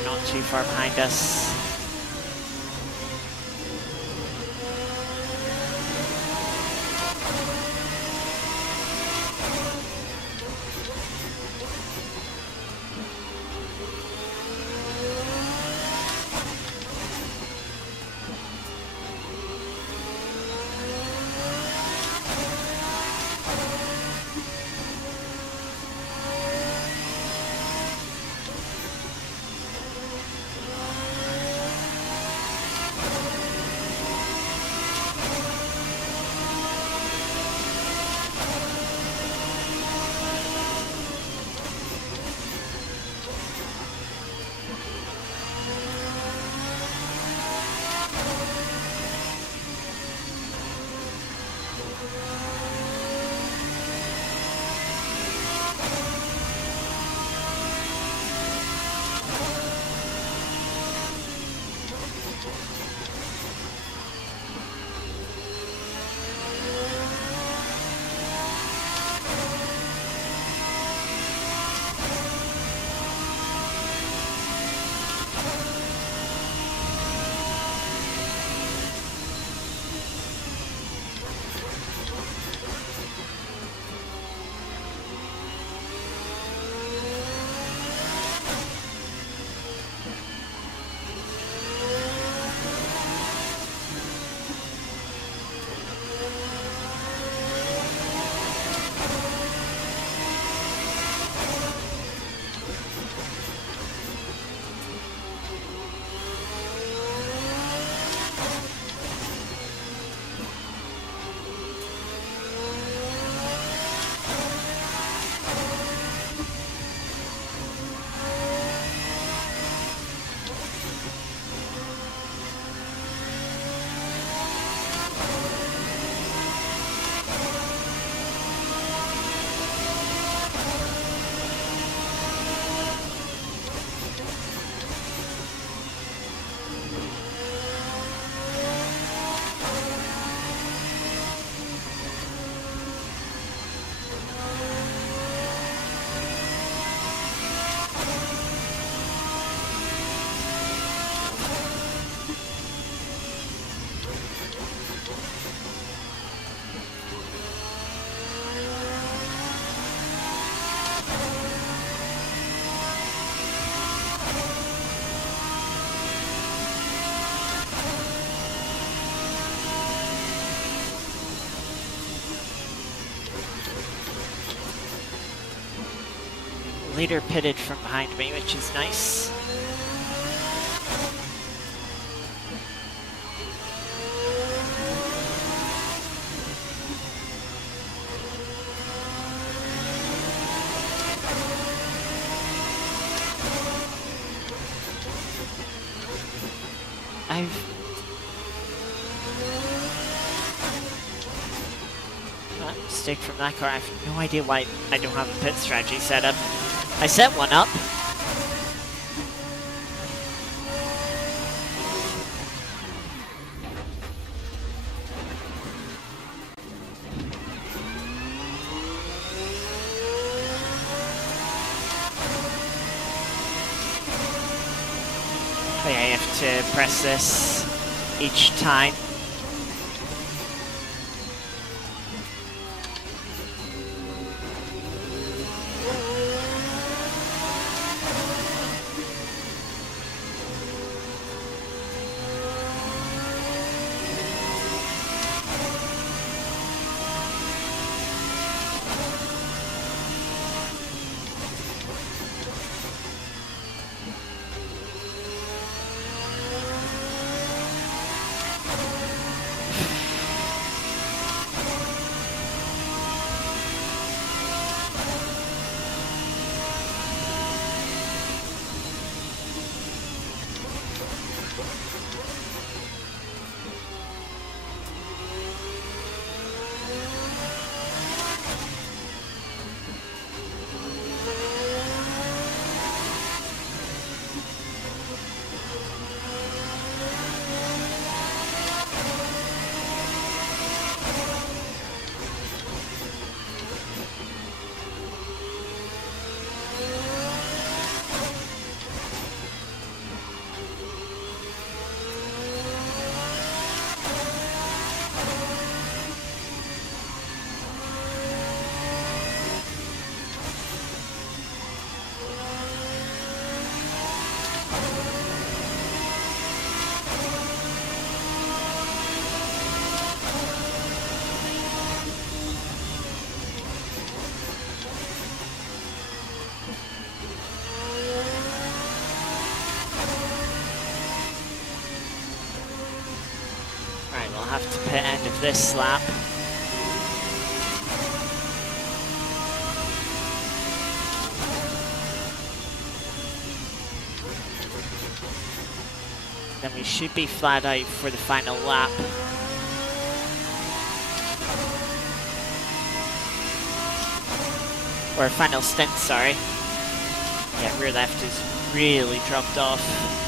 Not too far behind us. leader pitted from behind me, which is nice. Mistake from that car. I have no idea why I don't have a pit strategy set up. I set one up. I have to press this each time. Have to pit end of this lap. Then we should be flat out for the final lap. Or final stint, sorry. Yeah, rear left is really dropped off.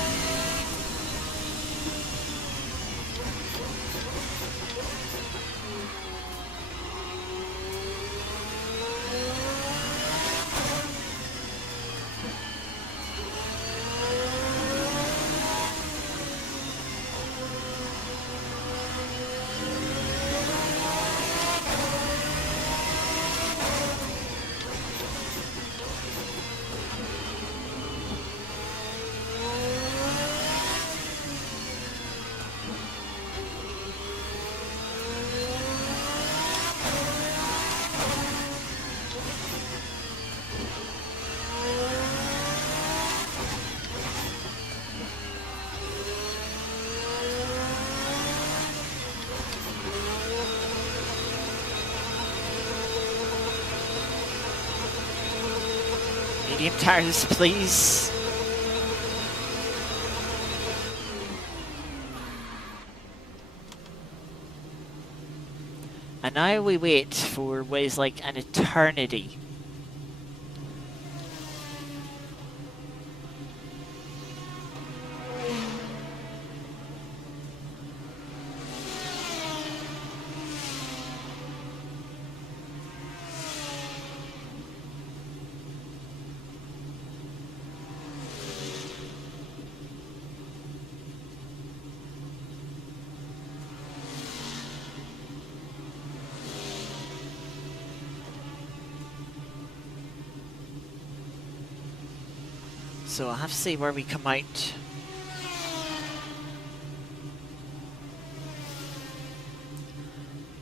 Medium tires, please. And now we wait for what is like an eternity. So I'll have to see where we come out.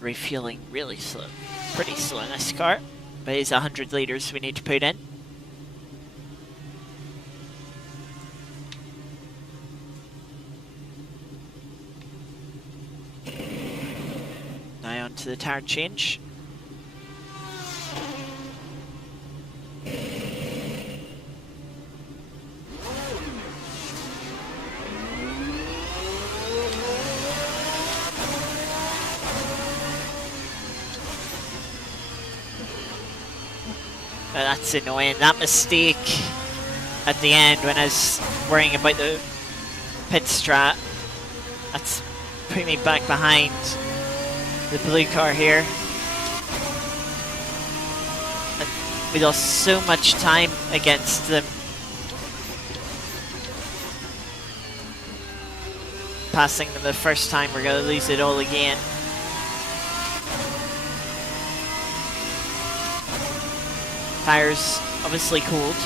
Refueling really slow. Pretty slow in this car. But it's 100 litres we need to put in. into the tire change. That's annoying. That mistake at the end when I was worrying about the pit strat, that's putting me back behind the blue car here. We lost so much time against them. Passing them the first time, we're going to lose it all again. Tires obviously cooled.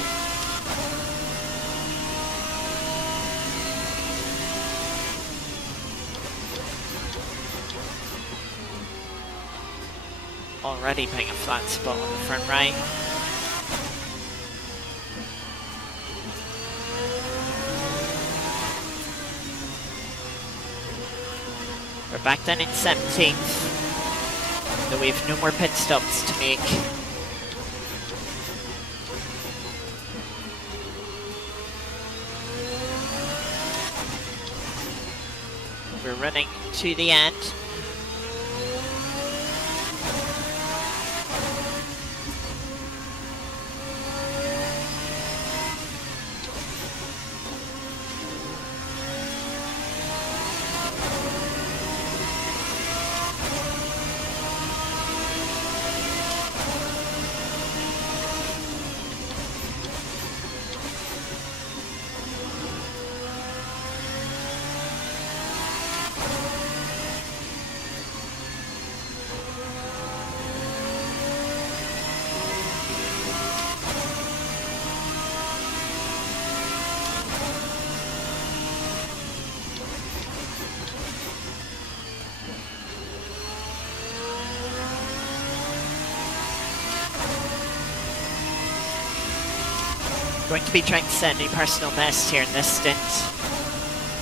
Already putting a flat spot on the front right. We're back then in 17th. Though we have no more pit stops to make. We're running to the end. Going to be trying to set a new personal best here in this stint,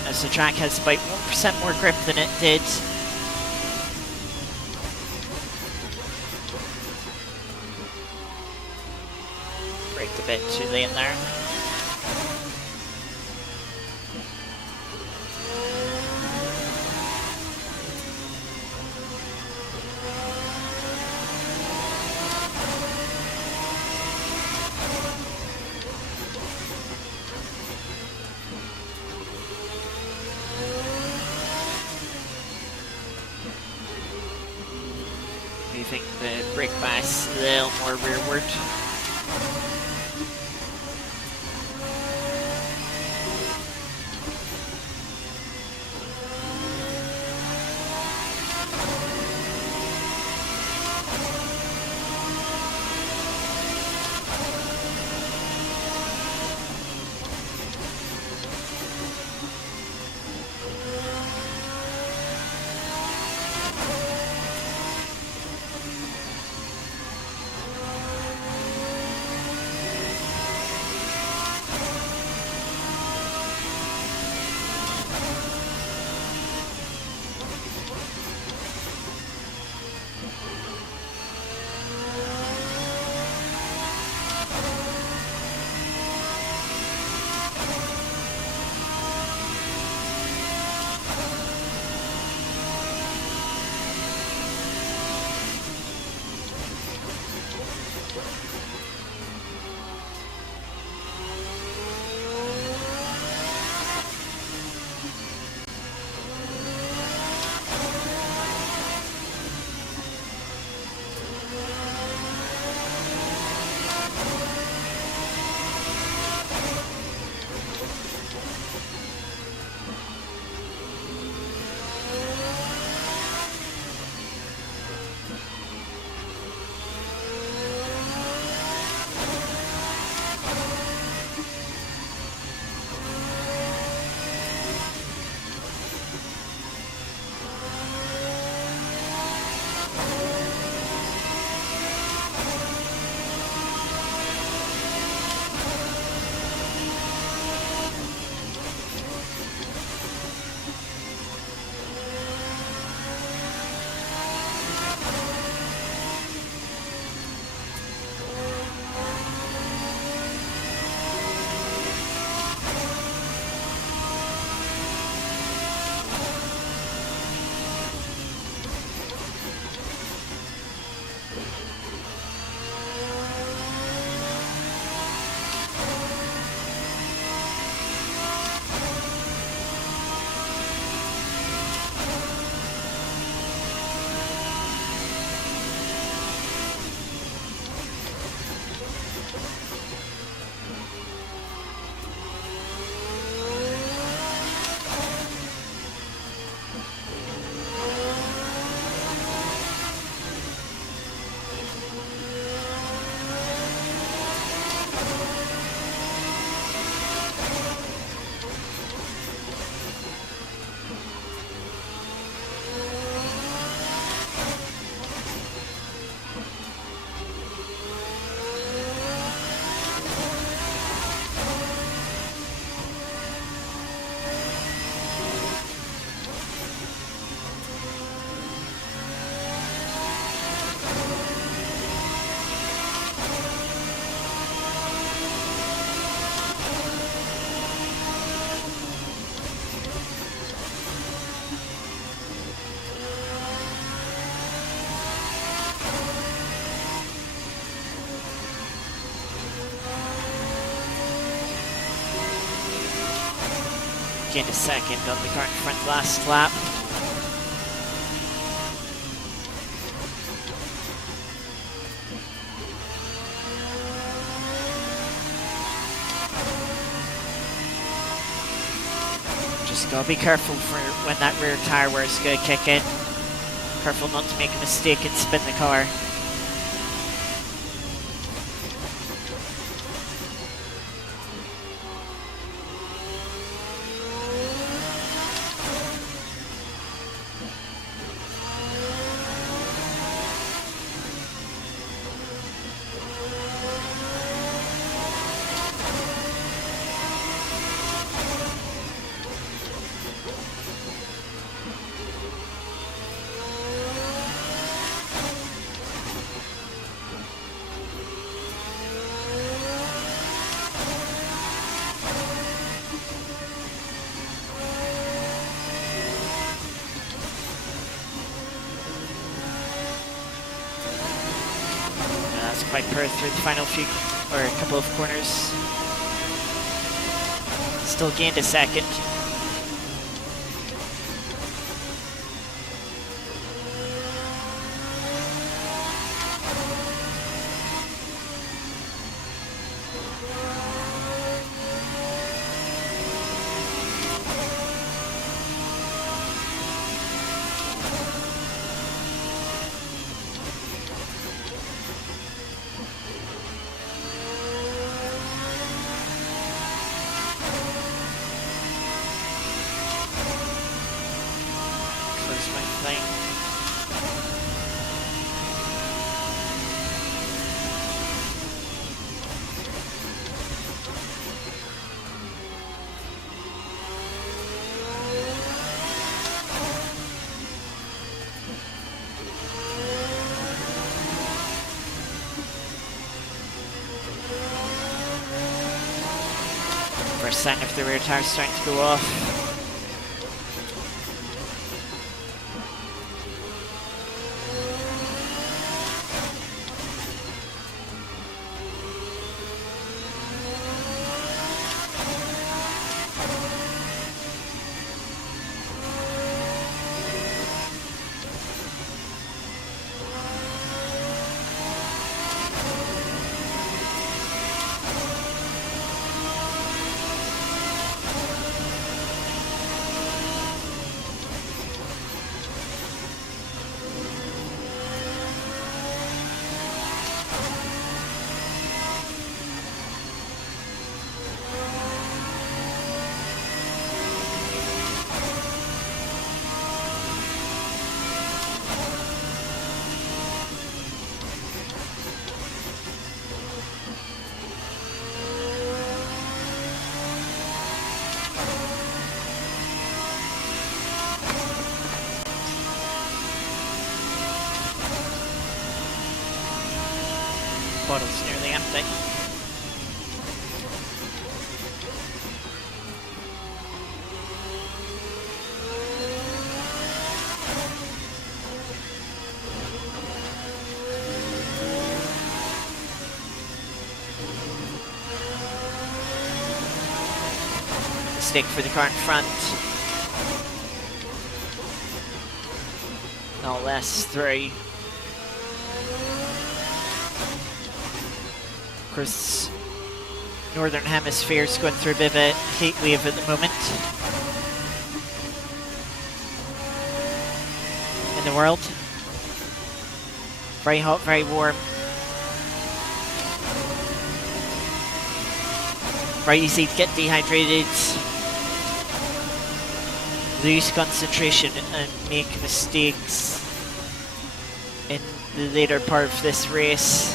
as the track has about 1% more grip than it did. Braked a bit too late there. Moving the brake bias a little more rearward. gained a second on the car in front last lap. Just gotta be careful for when that rear tire wear is gonna kick in. Careful not to make a mistake and spin the car. Quite per through the final few, or a couple of corners. Still gained a second. First sign of the rear tire starting to go off. Bottle's nearly empty. Mistake for the car in front. No less 3. Of course, Northern Hemisphere is going through a bit of a heat wave at the moment in the world. Very hot, very warm. Very easy to get dehydrated, lose concentration and make mistakes in the later part of this race.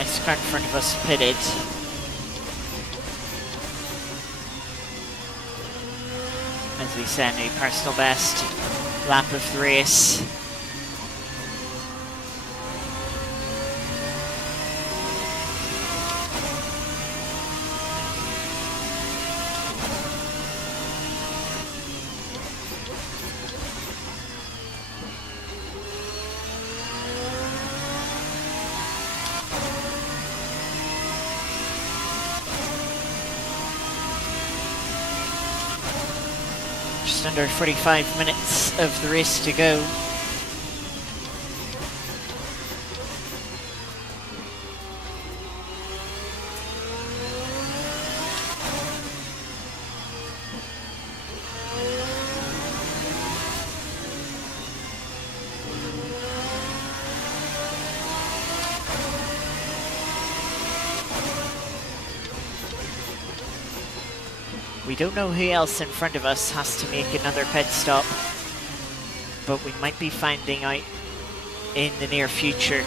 Next car in front of us pitted. As we set a personal best lap of the race. Just under 45 minutes of the race to go. We don't know who else in front of us has to make another pit stop, but we might be finding out in the near future.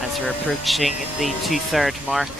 As we're approaching the 2/3 mark.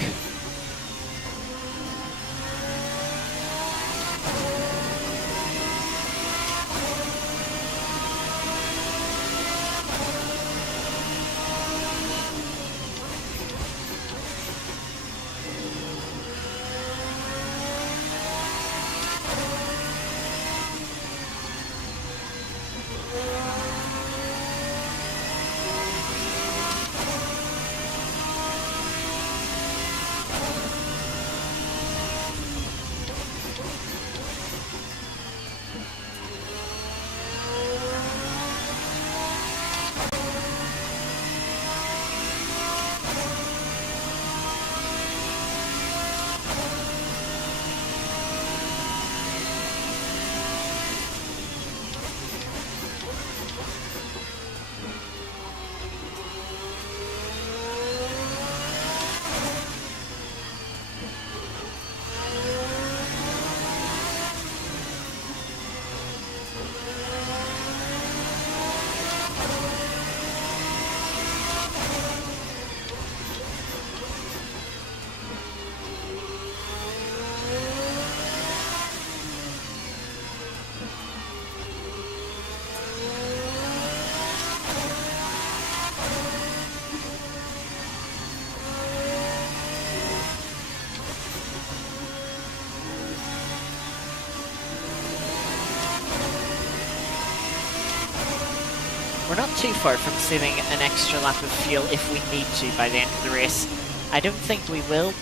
We're not too far from saving an extra lap of fuel if we need to by the end of the race. I don't think we will,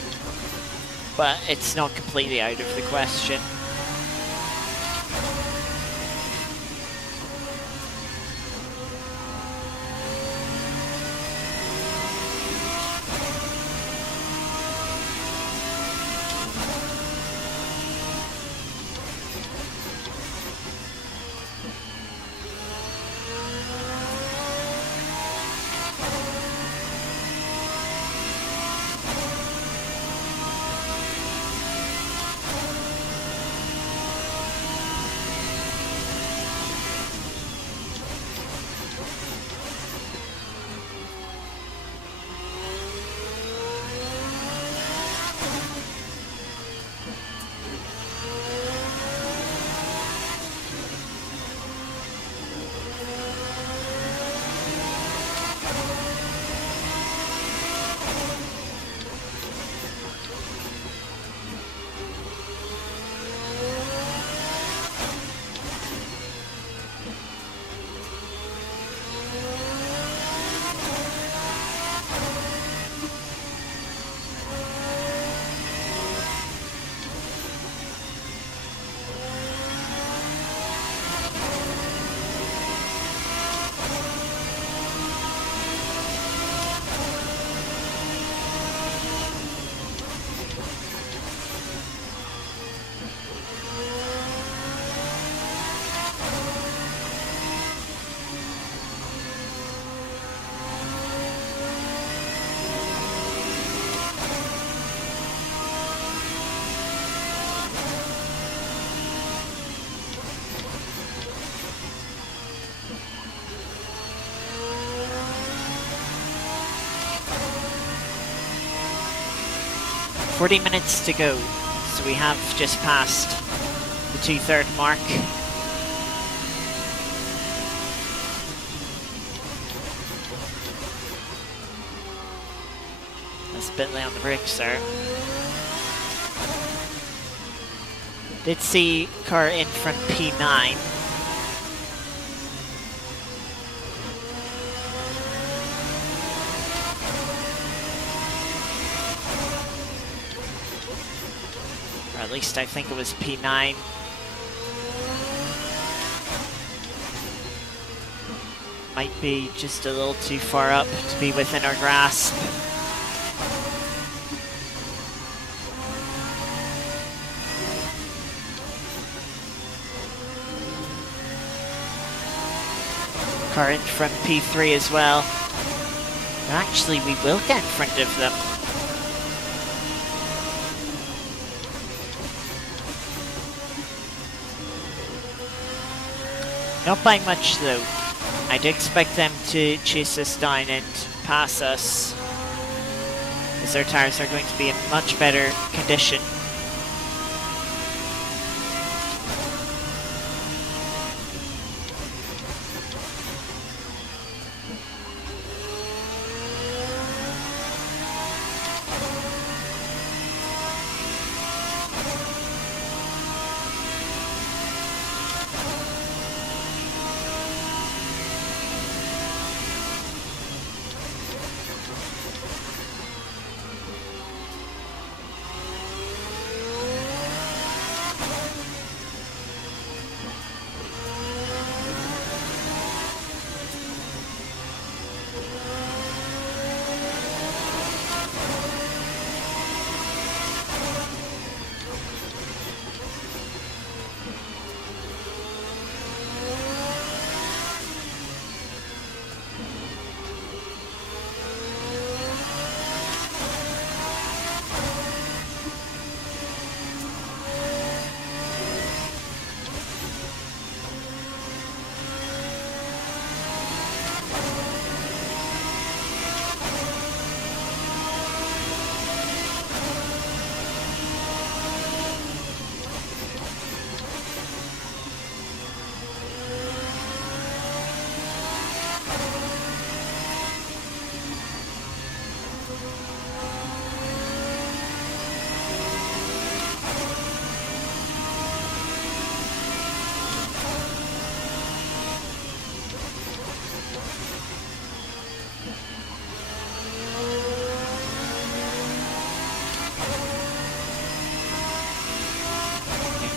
but it's not completely out of the question. 40 minutes to go, so we have just passed the 2/3 mark. That's a bit late on the brakes there. Did see car in front P9. Or at least I think it was P9. Might be just a little too far up to be within our grasp. Car in front P3 as well. But actually, we will get in front of them. Not by much though. I'd expect them to chase us down and pass us, as their tires are going to be in much better condition.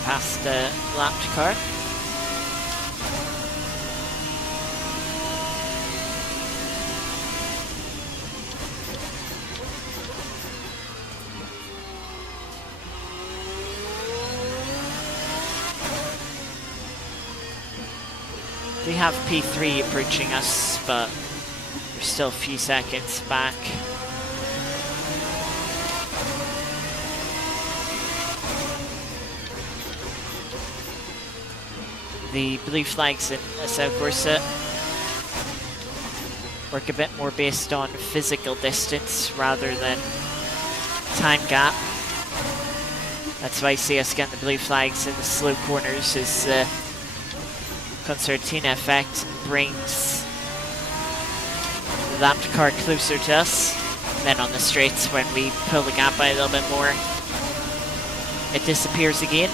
Past the lapped car. We have P3 approaching us, but we're still a few seconds back. The blue flags in Assetto Corsa work a bit more based on physical distance rather than time gap. That's why I see us getting the blue flags in the slow corners, as the concertina effect brings the lapped car closer to us. Then on the straights, when we pull the gap out a little bit more, it disappears again.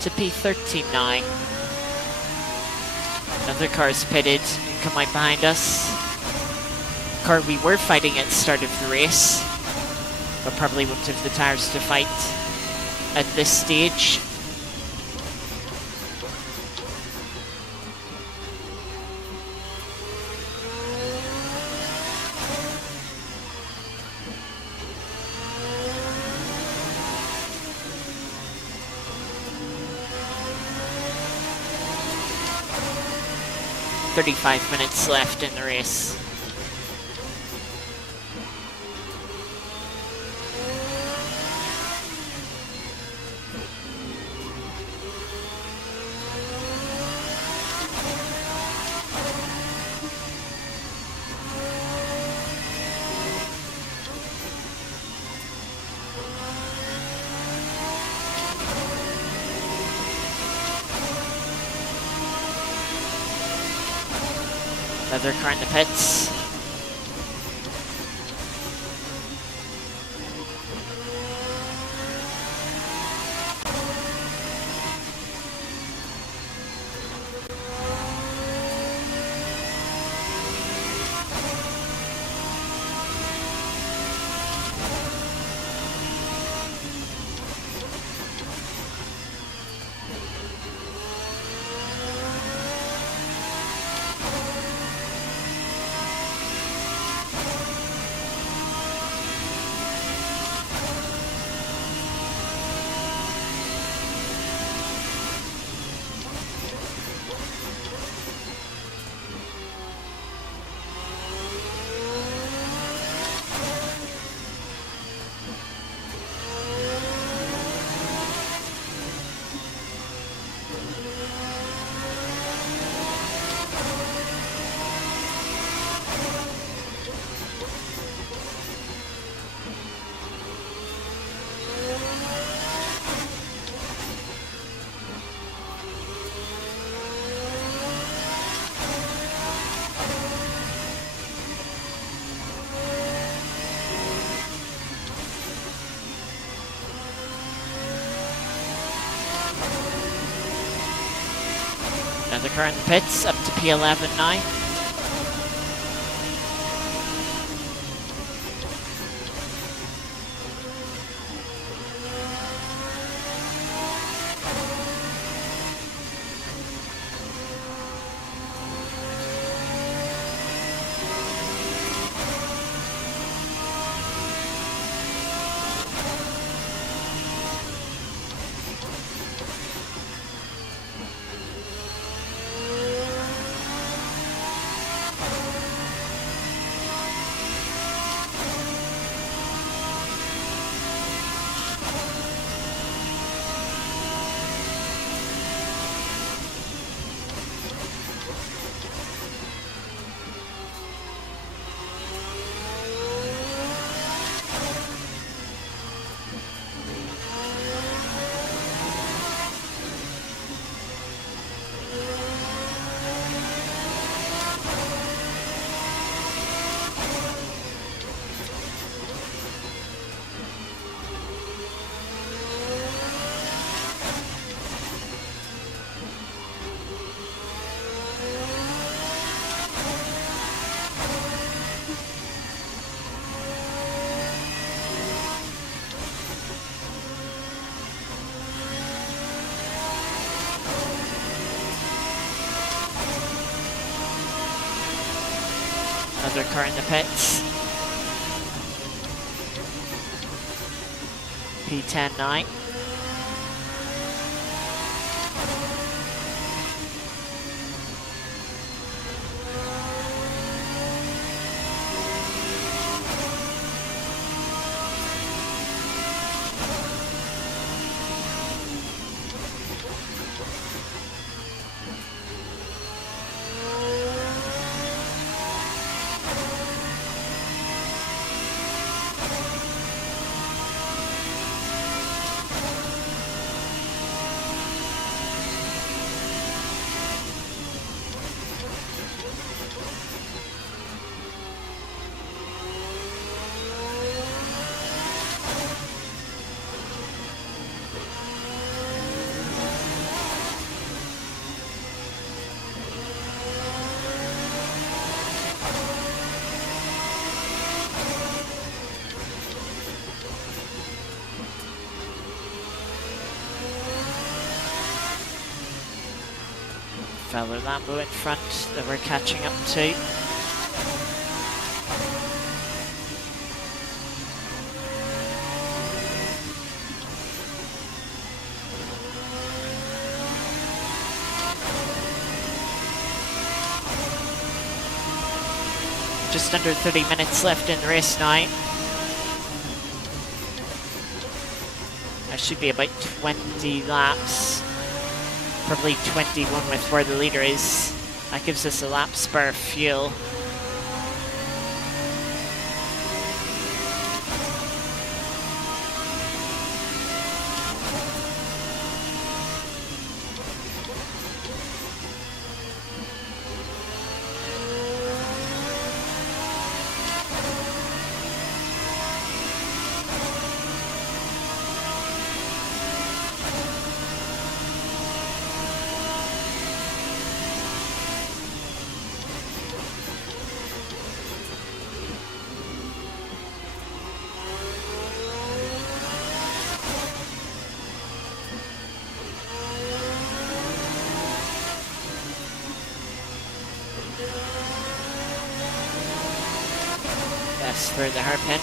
To P13 now. Another car's pitted and come right behind us. Car we were fighting at the start of the race, but probably won't have the tires to fight at this stage. 35 minutes left in the race. Another car in the pits. Another car in the pits, up to P11 now. Another car in the pits. P10-9. Fellow Lambo in front that we're catching up to. just under 30 minutes left in the race now. That should be about 20 laps. Probably 21 with where the leader is. That gives us a lap spare of fuel. That's for the hairpin.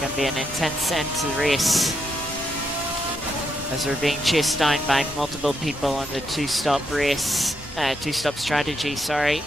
Gonna be an intense end to the race as we're being chased down by multiple people on the two-stop strategy, sorry.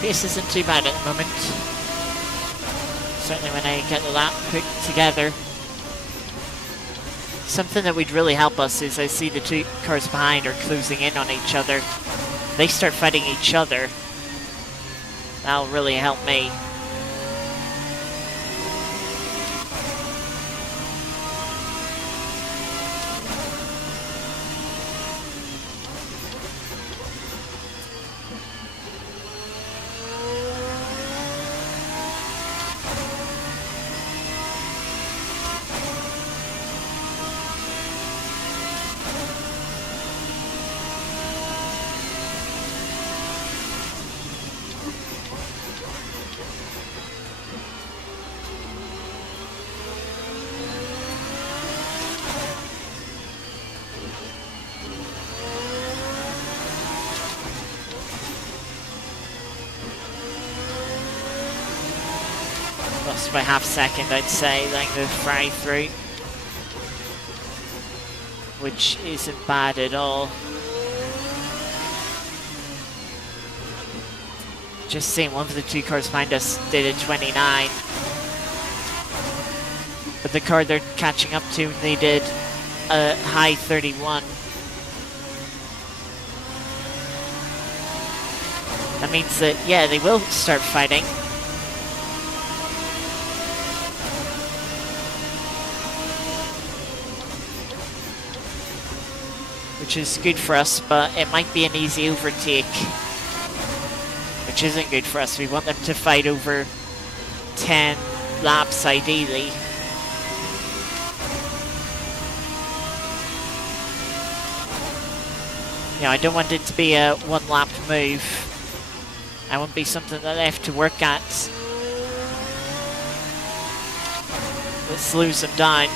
Pace isn't too bad at the moment. Certainly when I get the lap put together. Something that would really help us is I see the two cars behind are closing in on each other. They start fighting each other. That'll really help me. Lost by half second, I'd say, like the fry through, which isn't bad at all. Just seeing one of the two cars behind us did a 29, but the car they're catching up to, they did a high 31. That means that, yeah, they will start fighting. Which is good for us, but it might be an easy overtake. Which isn't good for us. We want them to fight over 10 laps ideally. Yeah, I don't want it to be a one lap move. That won't be something that I have to work at. That slows them down.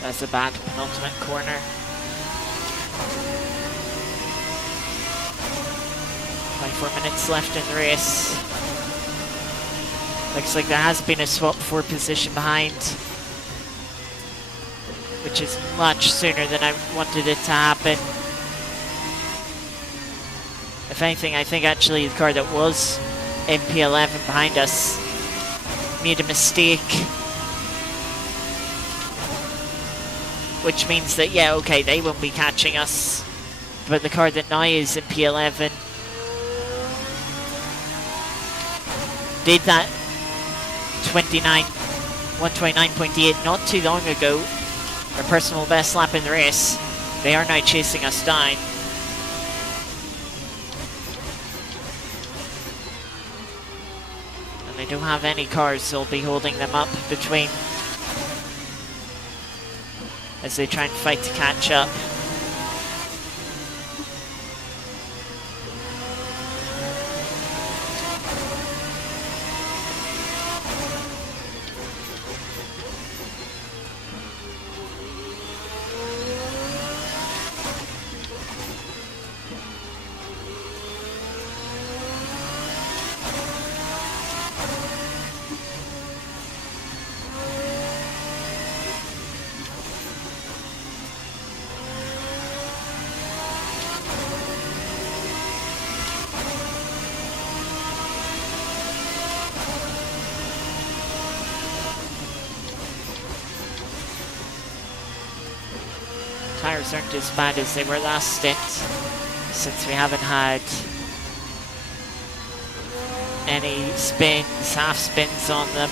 That's a bad penultimate corner. 24 minutes left in the race. Looks like there has been a swap for position behind, which is much sooner than I wanted it to happen. If anything, I think actually the car that was in P11 behind us made a mistake. Which means that, yeah, okay, they won't be catching us. But the car that now is in P11 did that 129.8 not too long ago. Our personal best lap in the race. They are now chasing us down. And they don't have any cars, so they'll be holding them up between as they try and fight to catch up. Tires aren't as bad as they were last stint, since we haven't had any spins, half spins on them.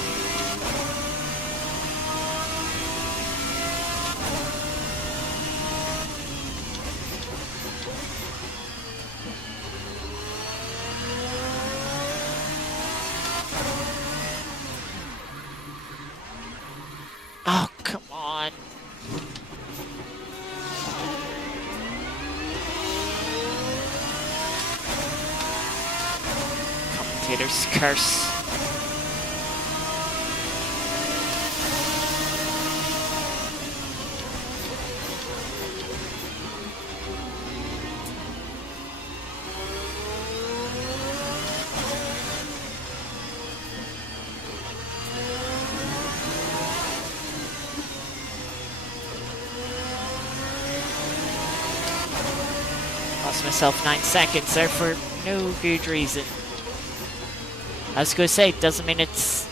Oh, come on. Commentator's curse. Lost myself 9 seconds there for no good reason. I was going to say, it doesn't mean it's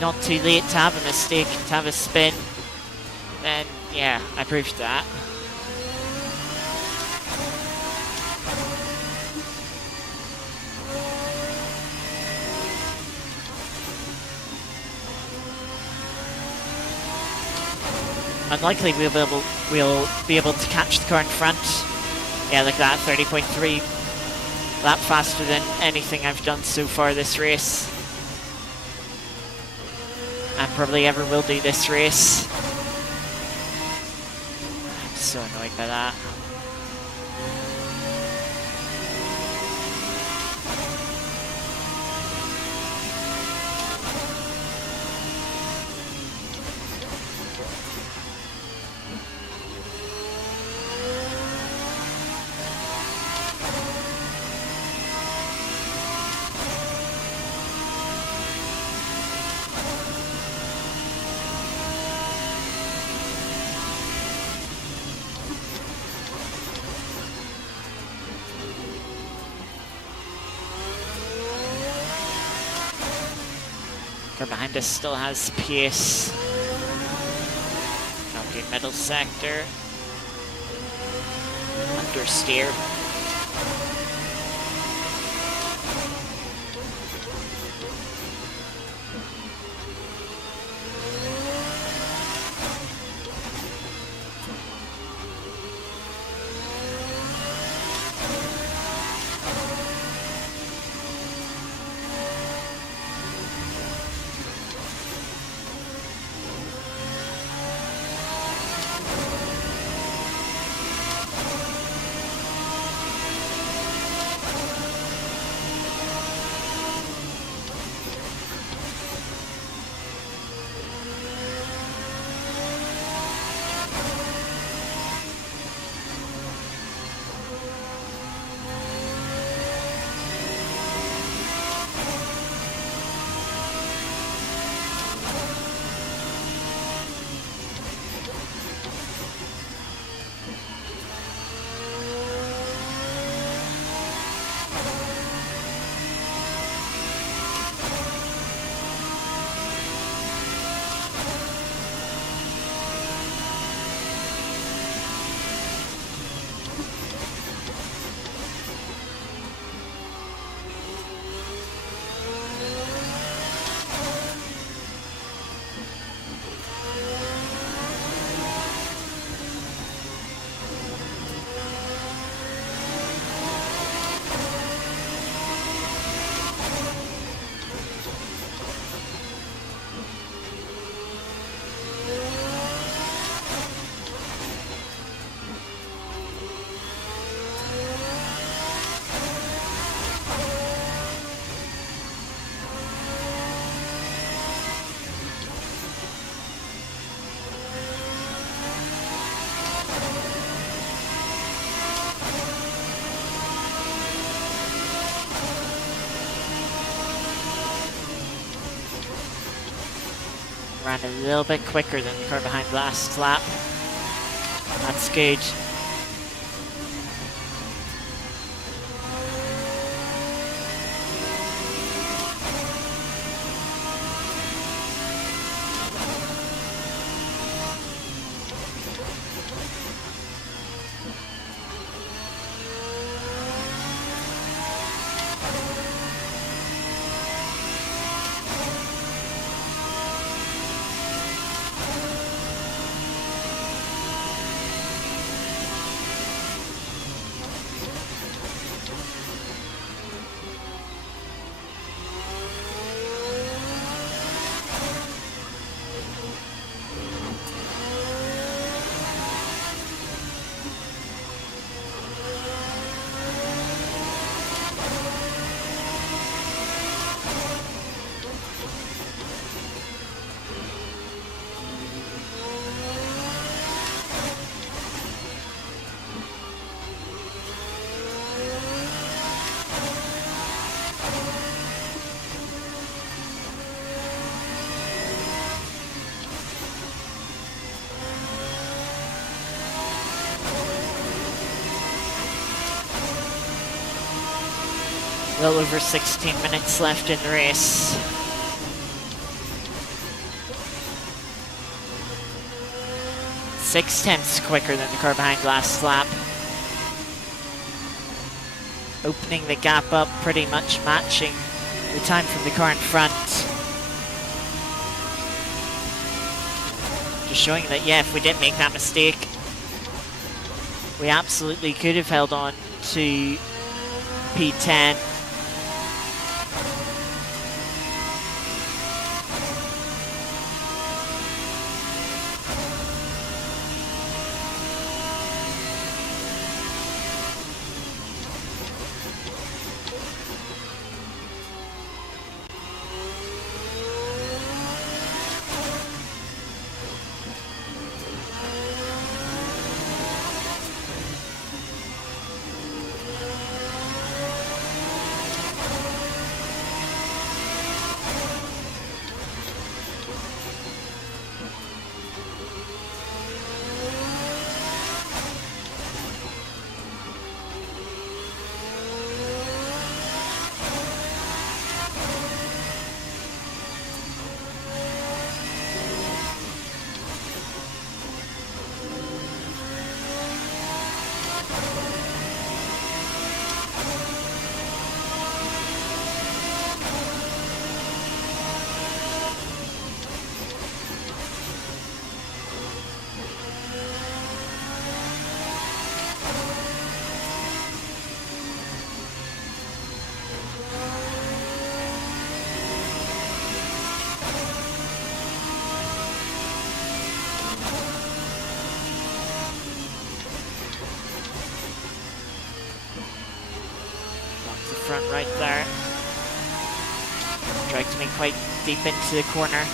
not too late to have a mistake, to have a spin. And yeah, I proved that. Unlikely we'll be able to catch the car in front. Yeah, look at that, 30.3. Lap faster than anything I've done so far this race. And probably ever will do this race. I'm so annoyed by that. Car behind us still has pace. Okay, middle sector. Understeer. Ran a little bit quicker than the car behind last lap. That's good. A little over 16 minutes left in the race. Six-tenths quicker than the car behind last lap. Opening the gap up, pretty much matching the time from the car in front. Just showing that, yeah, if we didn't make that mistake, we absolutely could have held on to P10. front right there. Dragged me quite deep into the corner.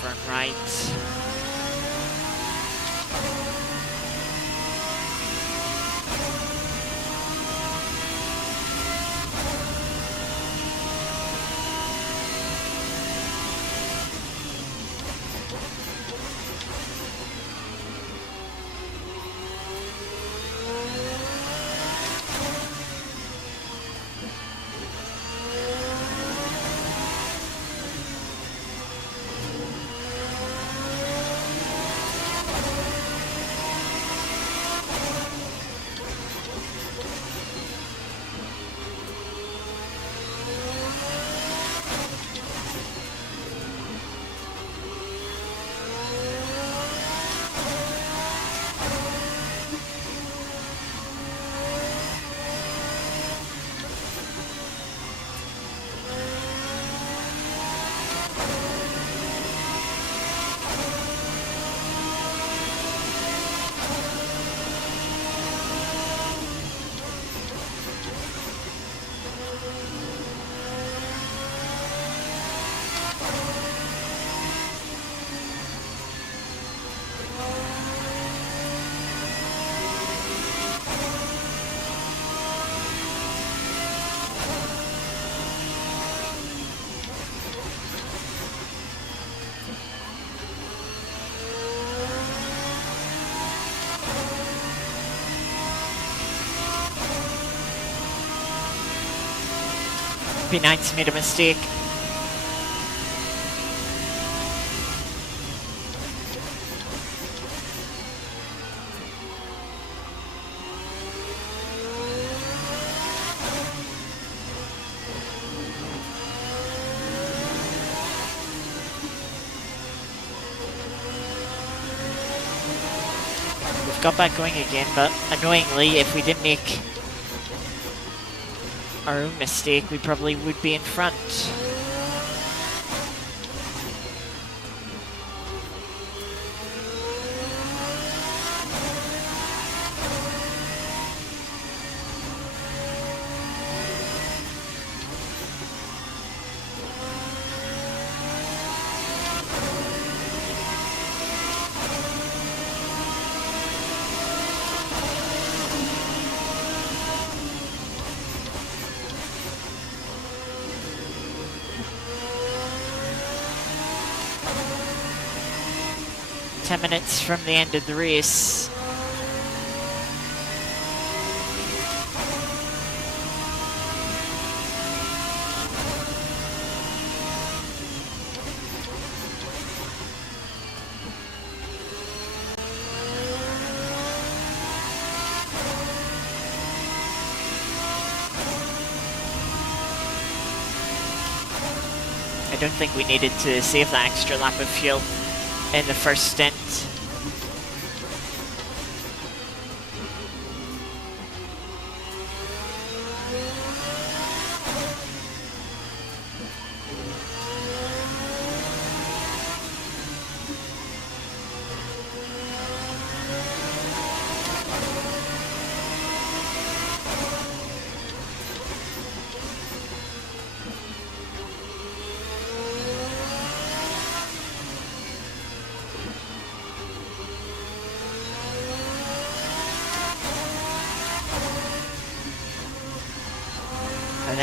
Front right. P9's made a mistake. We've got back going again, but annoyingly, if we didn't make our own mistake, we probably would be in front. Ten minutes from the end of the race. I don't think we needed to save that extra lap of fuel in the first stint.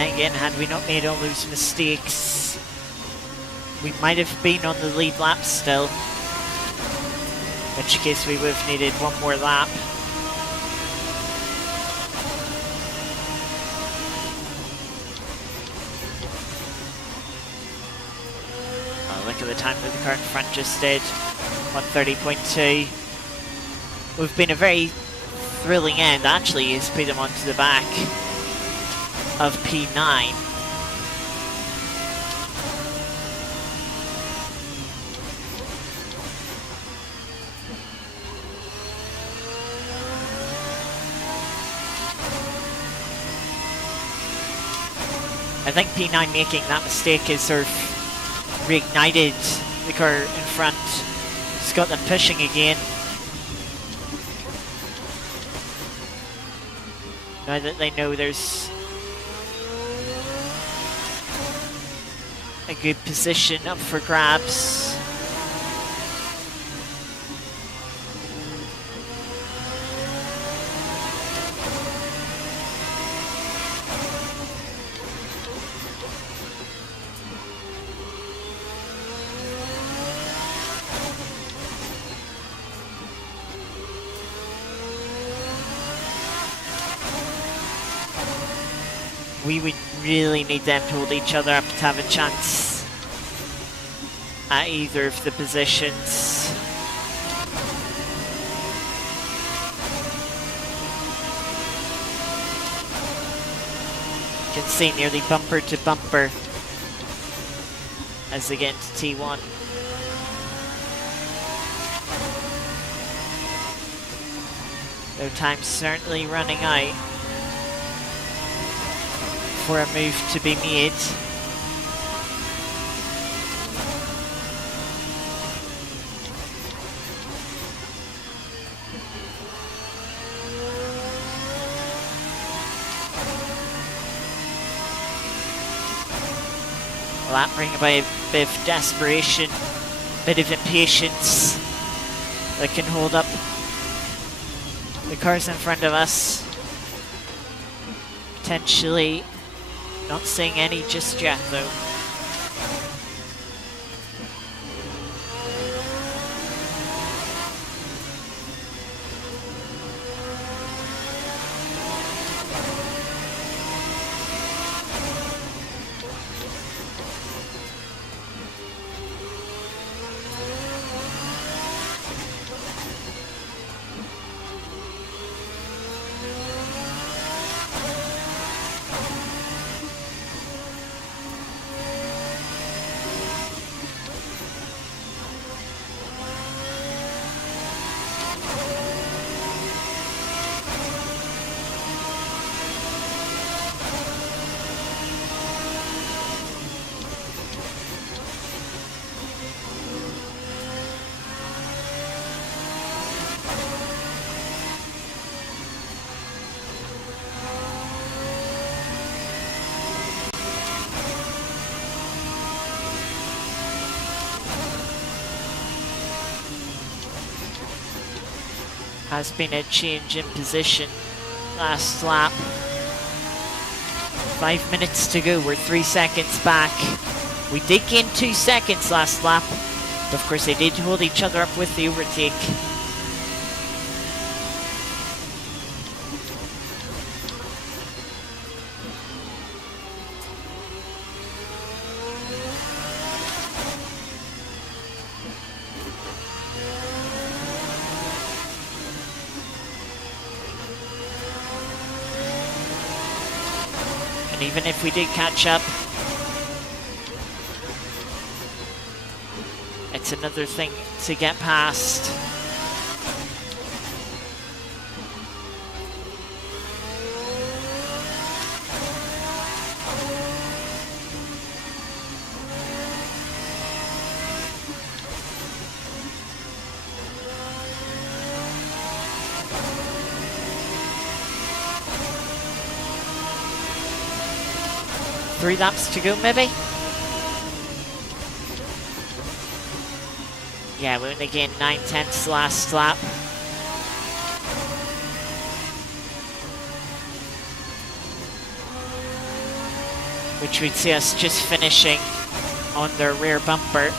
then again, had we not made all those mistakes, we might have been on the lead lap still. In which case we would have needed one more lap. Oh, look at the time that the car in front just did. 1:30.2. We've been a very thrilling end. Actually, he's put him onto the back of P9. I think P9 making that mistake has sort of reignited the car in front. It's got them pushing again. Now that they know there's a good position up for grabs. We would really need them to hold each other up to have a chance at either of the positions. You can see nearly bumper to bumper as they get into T1. Their time's certainly running out for a move to be made. Well, that bring about a bit of desperation, bit of impatience that can hold up the cars in front of us. Potentially not seeing any just yet, though. Has been a change in position last lap. 5 minutes to go, we're 3 seconds back. We did gain 2 seconds last lap, but of course they did hold each other up with the overtake. Even if we did catch up, it's another thing to get past. Three laps to go, maybe? Yeah, we only gained 9/10 last lap. which would see us just finishing on their rear bumper.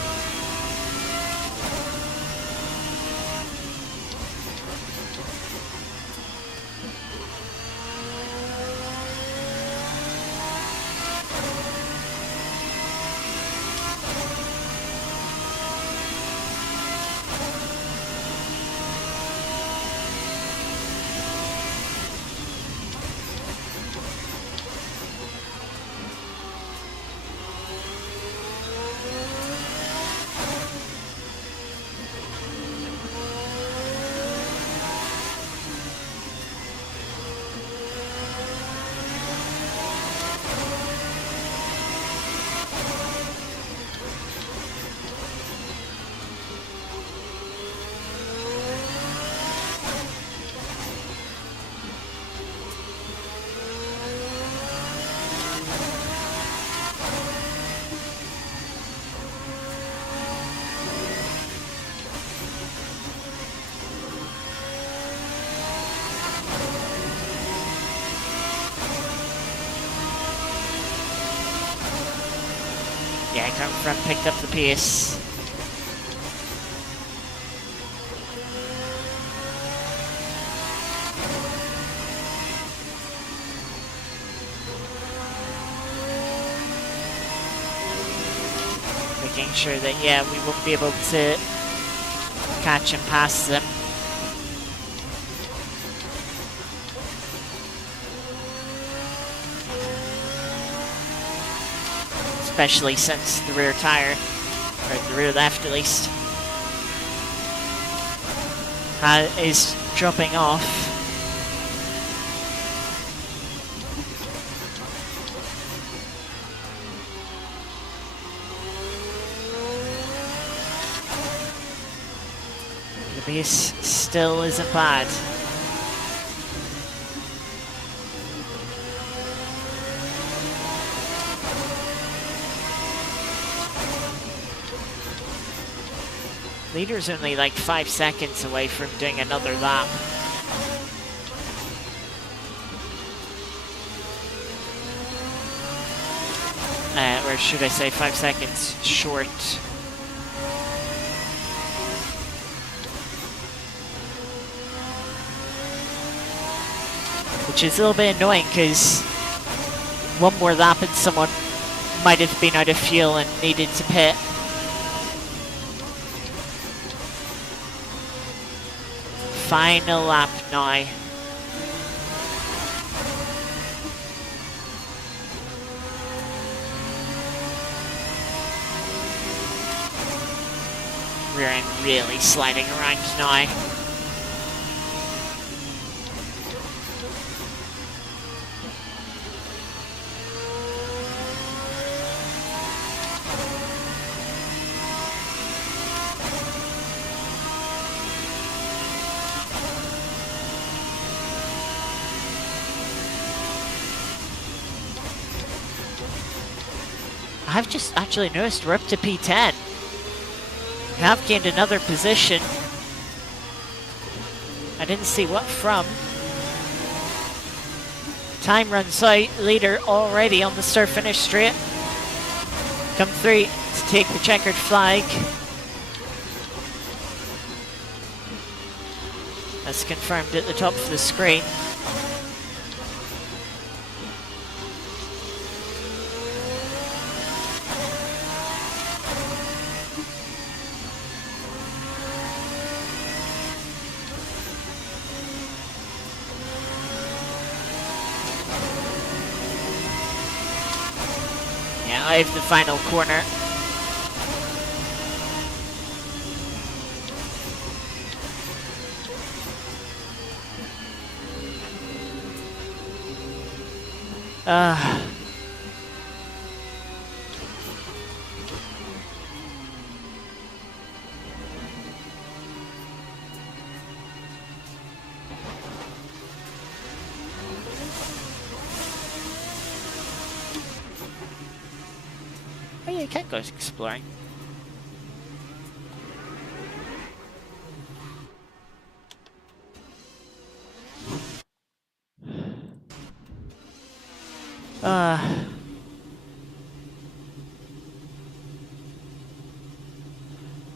Yeah, come front, picked up the pace. Making sure that, yeah, we won't be able to catch and pass them. Especially since the rear tire, or the rear left at least, is dropping off. The base still isn't bad. Leader's only like 5 seconds away from doing another lap. Or should I say 5 seconds short. Which is a little bit annoying because one more lap and someone might have been out of fuel and needed to pit. Final lap now. Rear end really sliding around now. I've just actually noticed we're up to P10. We have gained another position. I didn't see what from. Time runs out, leader already on the start-finish straight. Come through to take the checkered flag. That's confirmed at the top of the screen. I have the final corner. Oh yeah, you can go exploring.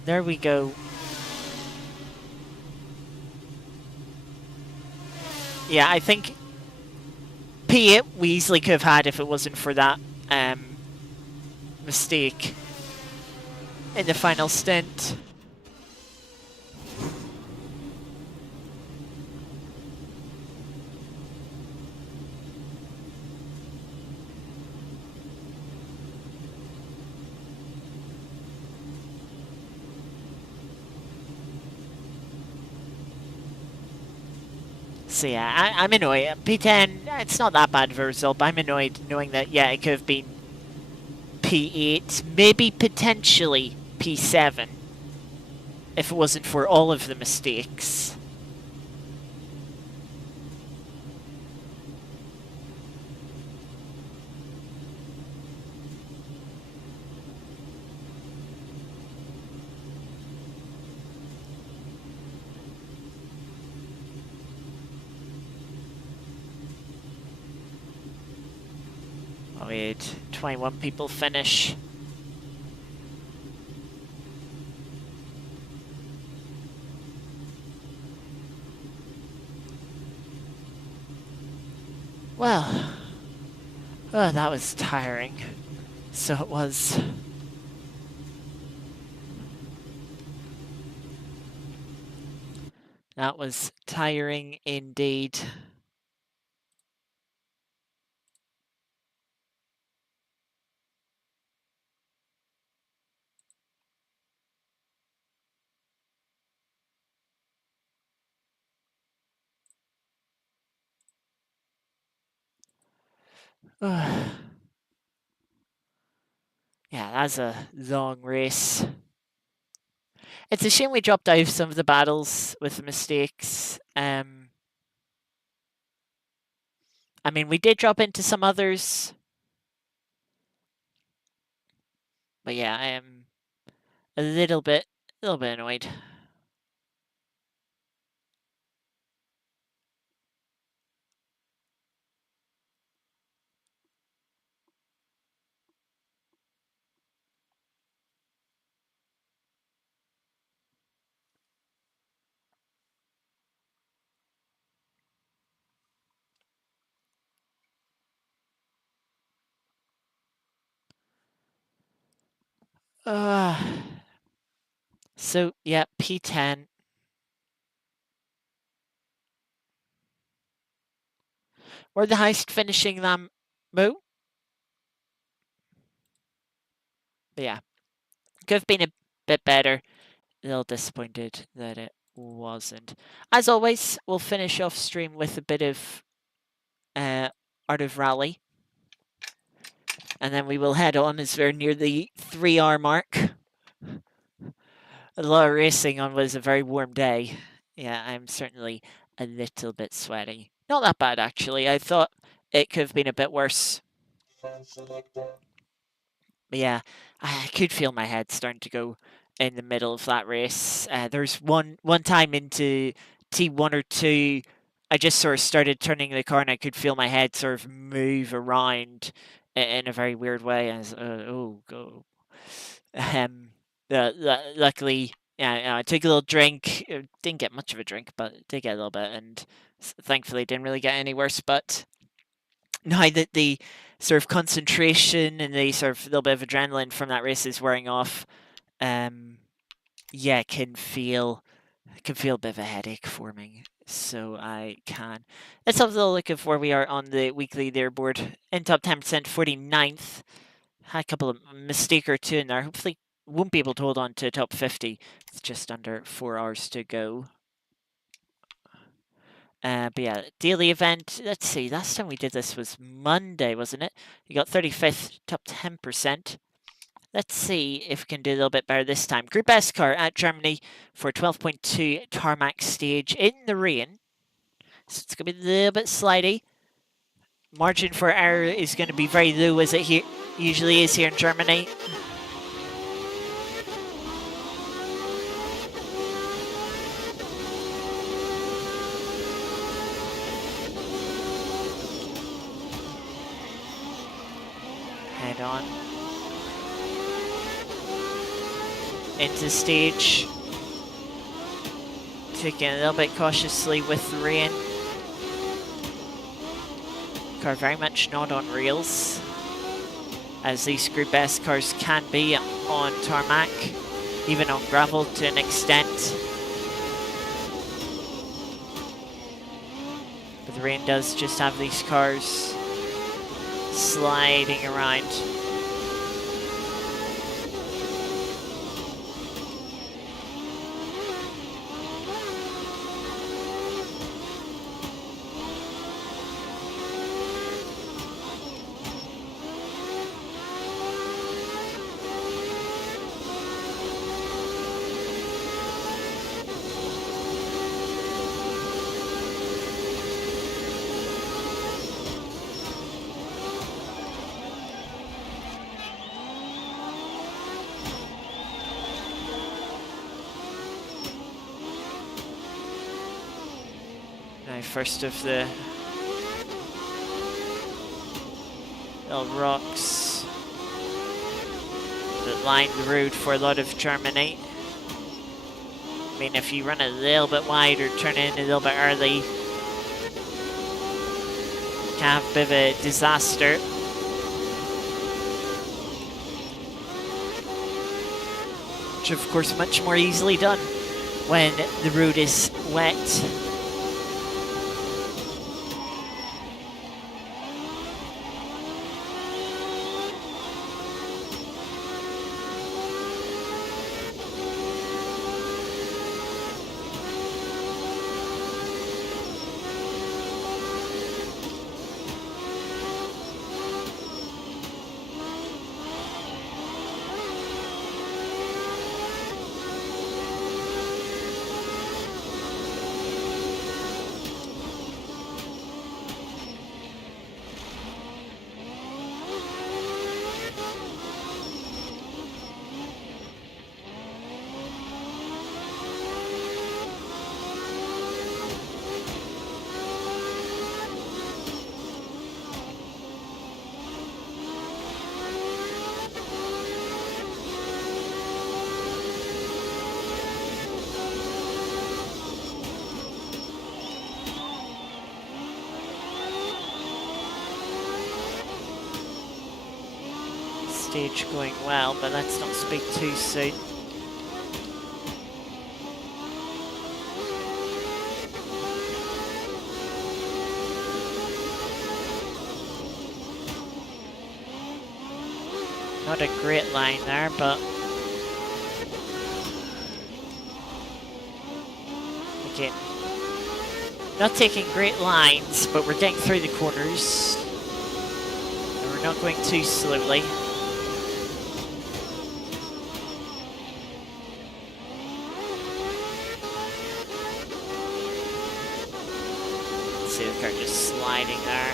there we go. Yeah, I think P8 we easily could have had if it wasn't for that mistake in the final stint. So yeah, I'm annoyed. P10, it's not that bad of a result, but I'm annoyed knowing that, yeah, it could have been P8, maybe potentially P7, if it wasn't for all of the mistakes. Oh, we had 21 people finish. Well, oh, that was tiring. So it was. That was tiring indeed. Yeah, that's a long race. It's a shame we dropped out of some of the battles with the mistakes. I mean, we did drop into some others. But yeah, I am a little bit annoyed. So yeah, P10. We're the highest finishing them, Moo. But yeah, could have been a bit better. A little disappointed that it wasn't. As always, we'll finish off stream with a bit of Art of Rally. And then we will head on as we're near the 3-hour mark. A lot of racing on was a very warm day. Yeah, I'm certainly a little bit sweaty. Not that bad, actually. I thought it could have been a bit worse. But yeah, I could feel my head starting to go in the middle of that race. There's one time into T1 or 2, I just sort of started turning the car and I could feel my head sort of move around in a very weird way. I was, oh, go. Luckily, yeah, I took a little drink. Didn't get much of a drink, but did get a little bit, and thankfully didn't really get any worse. But now that the sort of concentration and the sort of little bit of adrenaline from that race is wearing off, yeah, can feel a bit of a headache forming. So I can. Let's have a little look at where we are on the weekly leaderboard. In top 10%, 49th. Had a couple of mistake or two in there. Hopefully won't be able to hold on to top 50. It's just under 4 hours to go. But yeah, daily event. Let's see. Last time we did this was Monday, wasn't it? You got 35th, top 10%. Let's see if we can do a little bit better this time. Group S car at Germany for 12.2 tarmac stage in the rain. So it's going to be a little bit slidey. Margin for error is going to be very low as it usually is here in Germany. Head on. into the stage. Taking a little bit cautiously with the rain. Car very much not on rails, as these Group S cars can be on tarmac, even on gravel to an extent. But the rain does just have these cars sliding around. Now first of the little rocks that line the road for a lot of Germany. I mean, if you run a little bit wide or turn in a little bit early, you can have a bit of a disaster. Which of course much more easily done when the road is wet. Stage going well, but let's not speak too soon. Not a great line there, but again, not taking great lines, but we're getting through the corners, and we're not going too slowly. See the car just sliding there.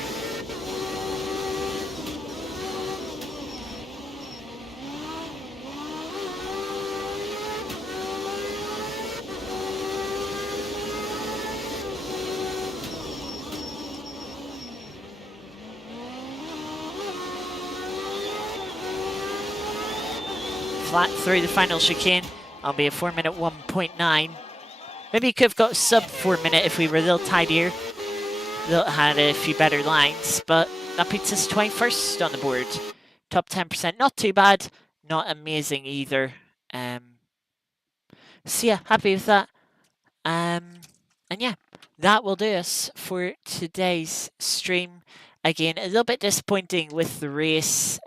Flat through the final chicane. I'll be a 4-minute 1.9. Maybe you could have got sub 4 minute if we were a little tidier. Had a few better lines, but that puts us 21st on the board. Top 10%, not too bad, not amazing either. So yeah, happy with that. And yeah, that will do us for today's stream. Again, a little bit disappointing with the race.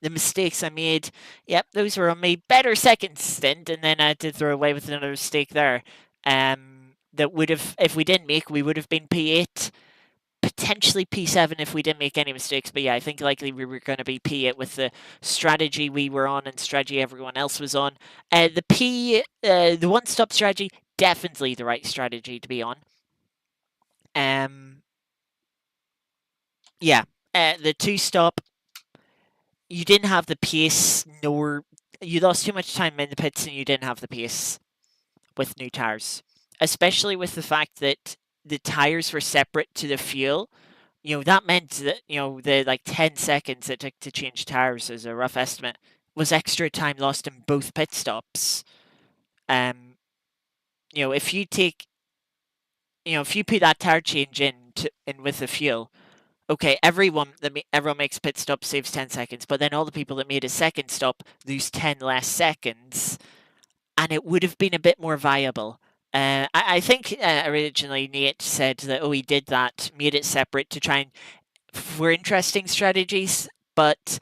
The mistakes I made, yep, those were on me. Better second stint, and then I did throw away with another mistake there. That would have, if we didn't make, we would have been P8, potentially P7 if we didn't make any mistakes. But yeah, I think likely we were going to be P8 with the strategy we were on and strategy everyone else was on. The one-stop strategy, definitely the right strategy to be on. Yeah, the two-stop, you didn't have the pace, nor you lost too much time in the pits and you didn't have the pace with new tires. Especially with the fact that the tires were separate to the fuel. You know, that meant that, you know, the like 10 seconds it took to change tires as a rough estimate was extra time lost in both pit stops. If you take, if you put that tire change in with the fuel, okay, everyone makes pit stop saves 10 seconds, but then all the people that made a second stop lose 10 less seconds, and it would have been a bit more viable. I think originally Nate said that he did that, made it separate to try and for interesting strategies, but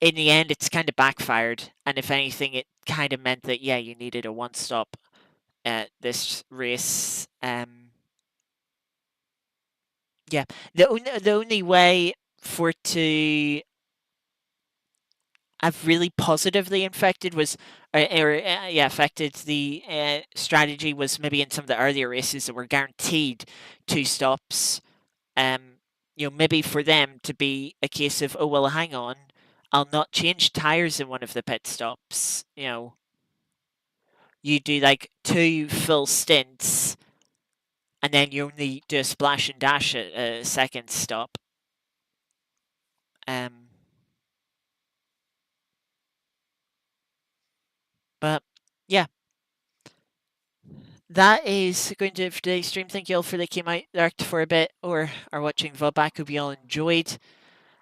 in the end, it's kind of backfired. And if anything, it kind of meant that you needed a one stop at this race. Yeah, the only way for it to have really positively affected the strategy was maybe in some of the earlier races that were guaranteed two stops. Maybe for them to be a case of, oh well, hang on, I'll not change tires in one of the pit stops. You do like two full stints, and then you only do a splash and dash at a second stop. But yeah, that is going to do it for today's stream. Thank you all for that came out there for a bit or are watching VOD back. Hope you all enjoyed.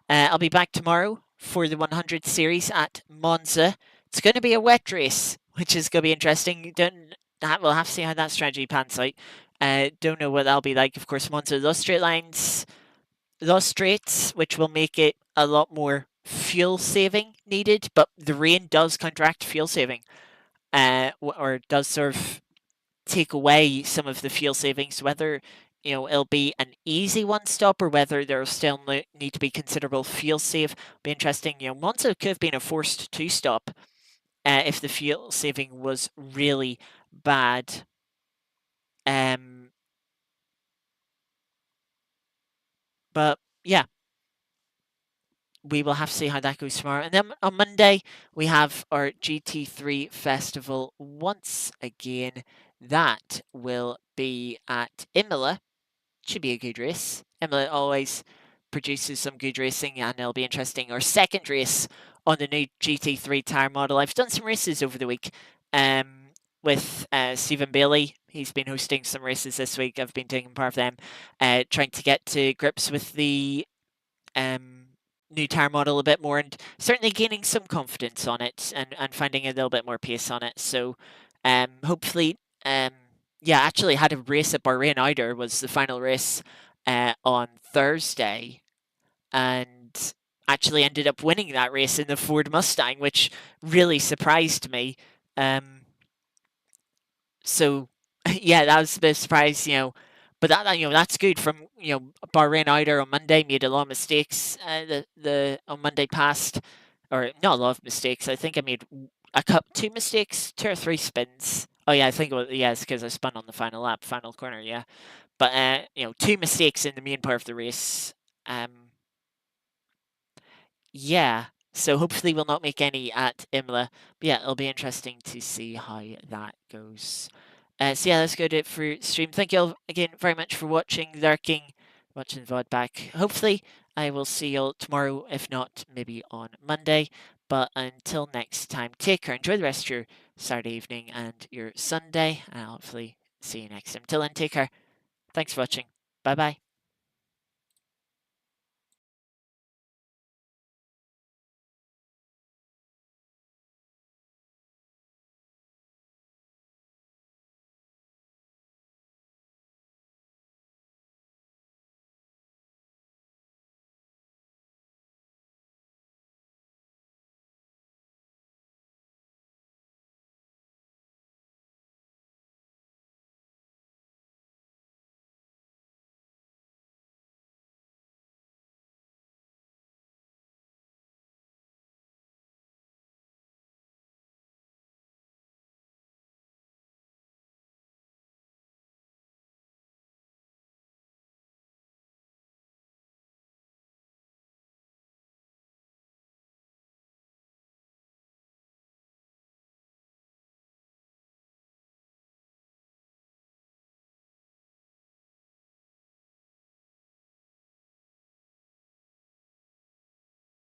I'll be back tomorrow for the 100 series at Monza. It's going to be a wet race, which is going to be interesting. We'll have to see how that strategy pans out. Don't know what that'll be like. Of course, Monza, those straight lines, those straights, which will make it a lot more fuel saving needed, but the rain does counteract fuel saving, or does sort of take away some of the fuel savings, whether it'll be an easy one stop or whether there'll still need to be considerable fuel save. Be interesting. Monza could have been a forced two stop if the fuel saving was really bad. But yeah, we will have to see how that goes tomorrow. And then on Monday, we have our GT3 festival once again. That will be at Imola. Should be a good race. Imola always produces some good racing, and it'll be interesting. Our second race on the new GT3 tyre model. I've done some races over the week with Stephen Bailey. He's been hosting some races this week. I've been taking part of them, trying to get to grips with the new tyre model a bit more, and certainly gaining some confidence on it and finding a little bit more pace on it. So hopefully, actually had a race at Bahrain Eider, was the final race on Thursday, and actually ended up winning that race in the Ford Mustang, which really surprised me. So yeah, that was a bit of a surprise, but that's good. From Bahrain Eider on Monday, made a lot of mistakes. The on Monday past, or not a lot of mistakes. I think I made two mistakes, two or three spins. Oh yeah, I think it's because I spun on the final lap, final corner. Yeah, but two mistakes in the main part of the race. Yeah, so hopefully we'll not make any at Imola. But yeah, it'll be interesting to see how that goes. So yeah, that's good for stream. Thank you all again very much for watching, lurking, watching the VOD back. Hopefully I will see you all tomorrow, if not maybe on Monday. But until next time, take care. Enjoy the rest of your Saturday evening and your Sunday. And I'll hopefully see you next time. Till then, take care. Thanks for watching. Bye bye.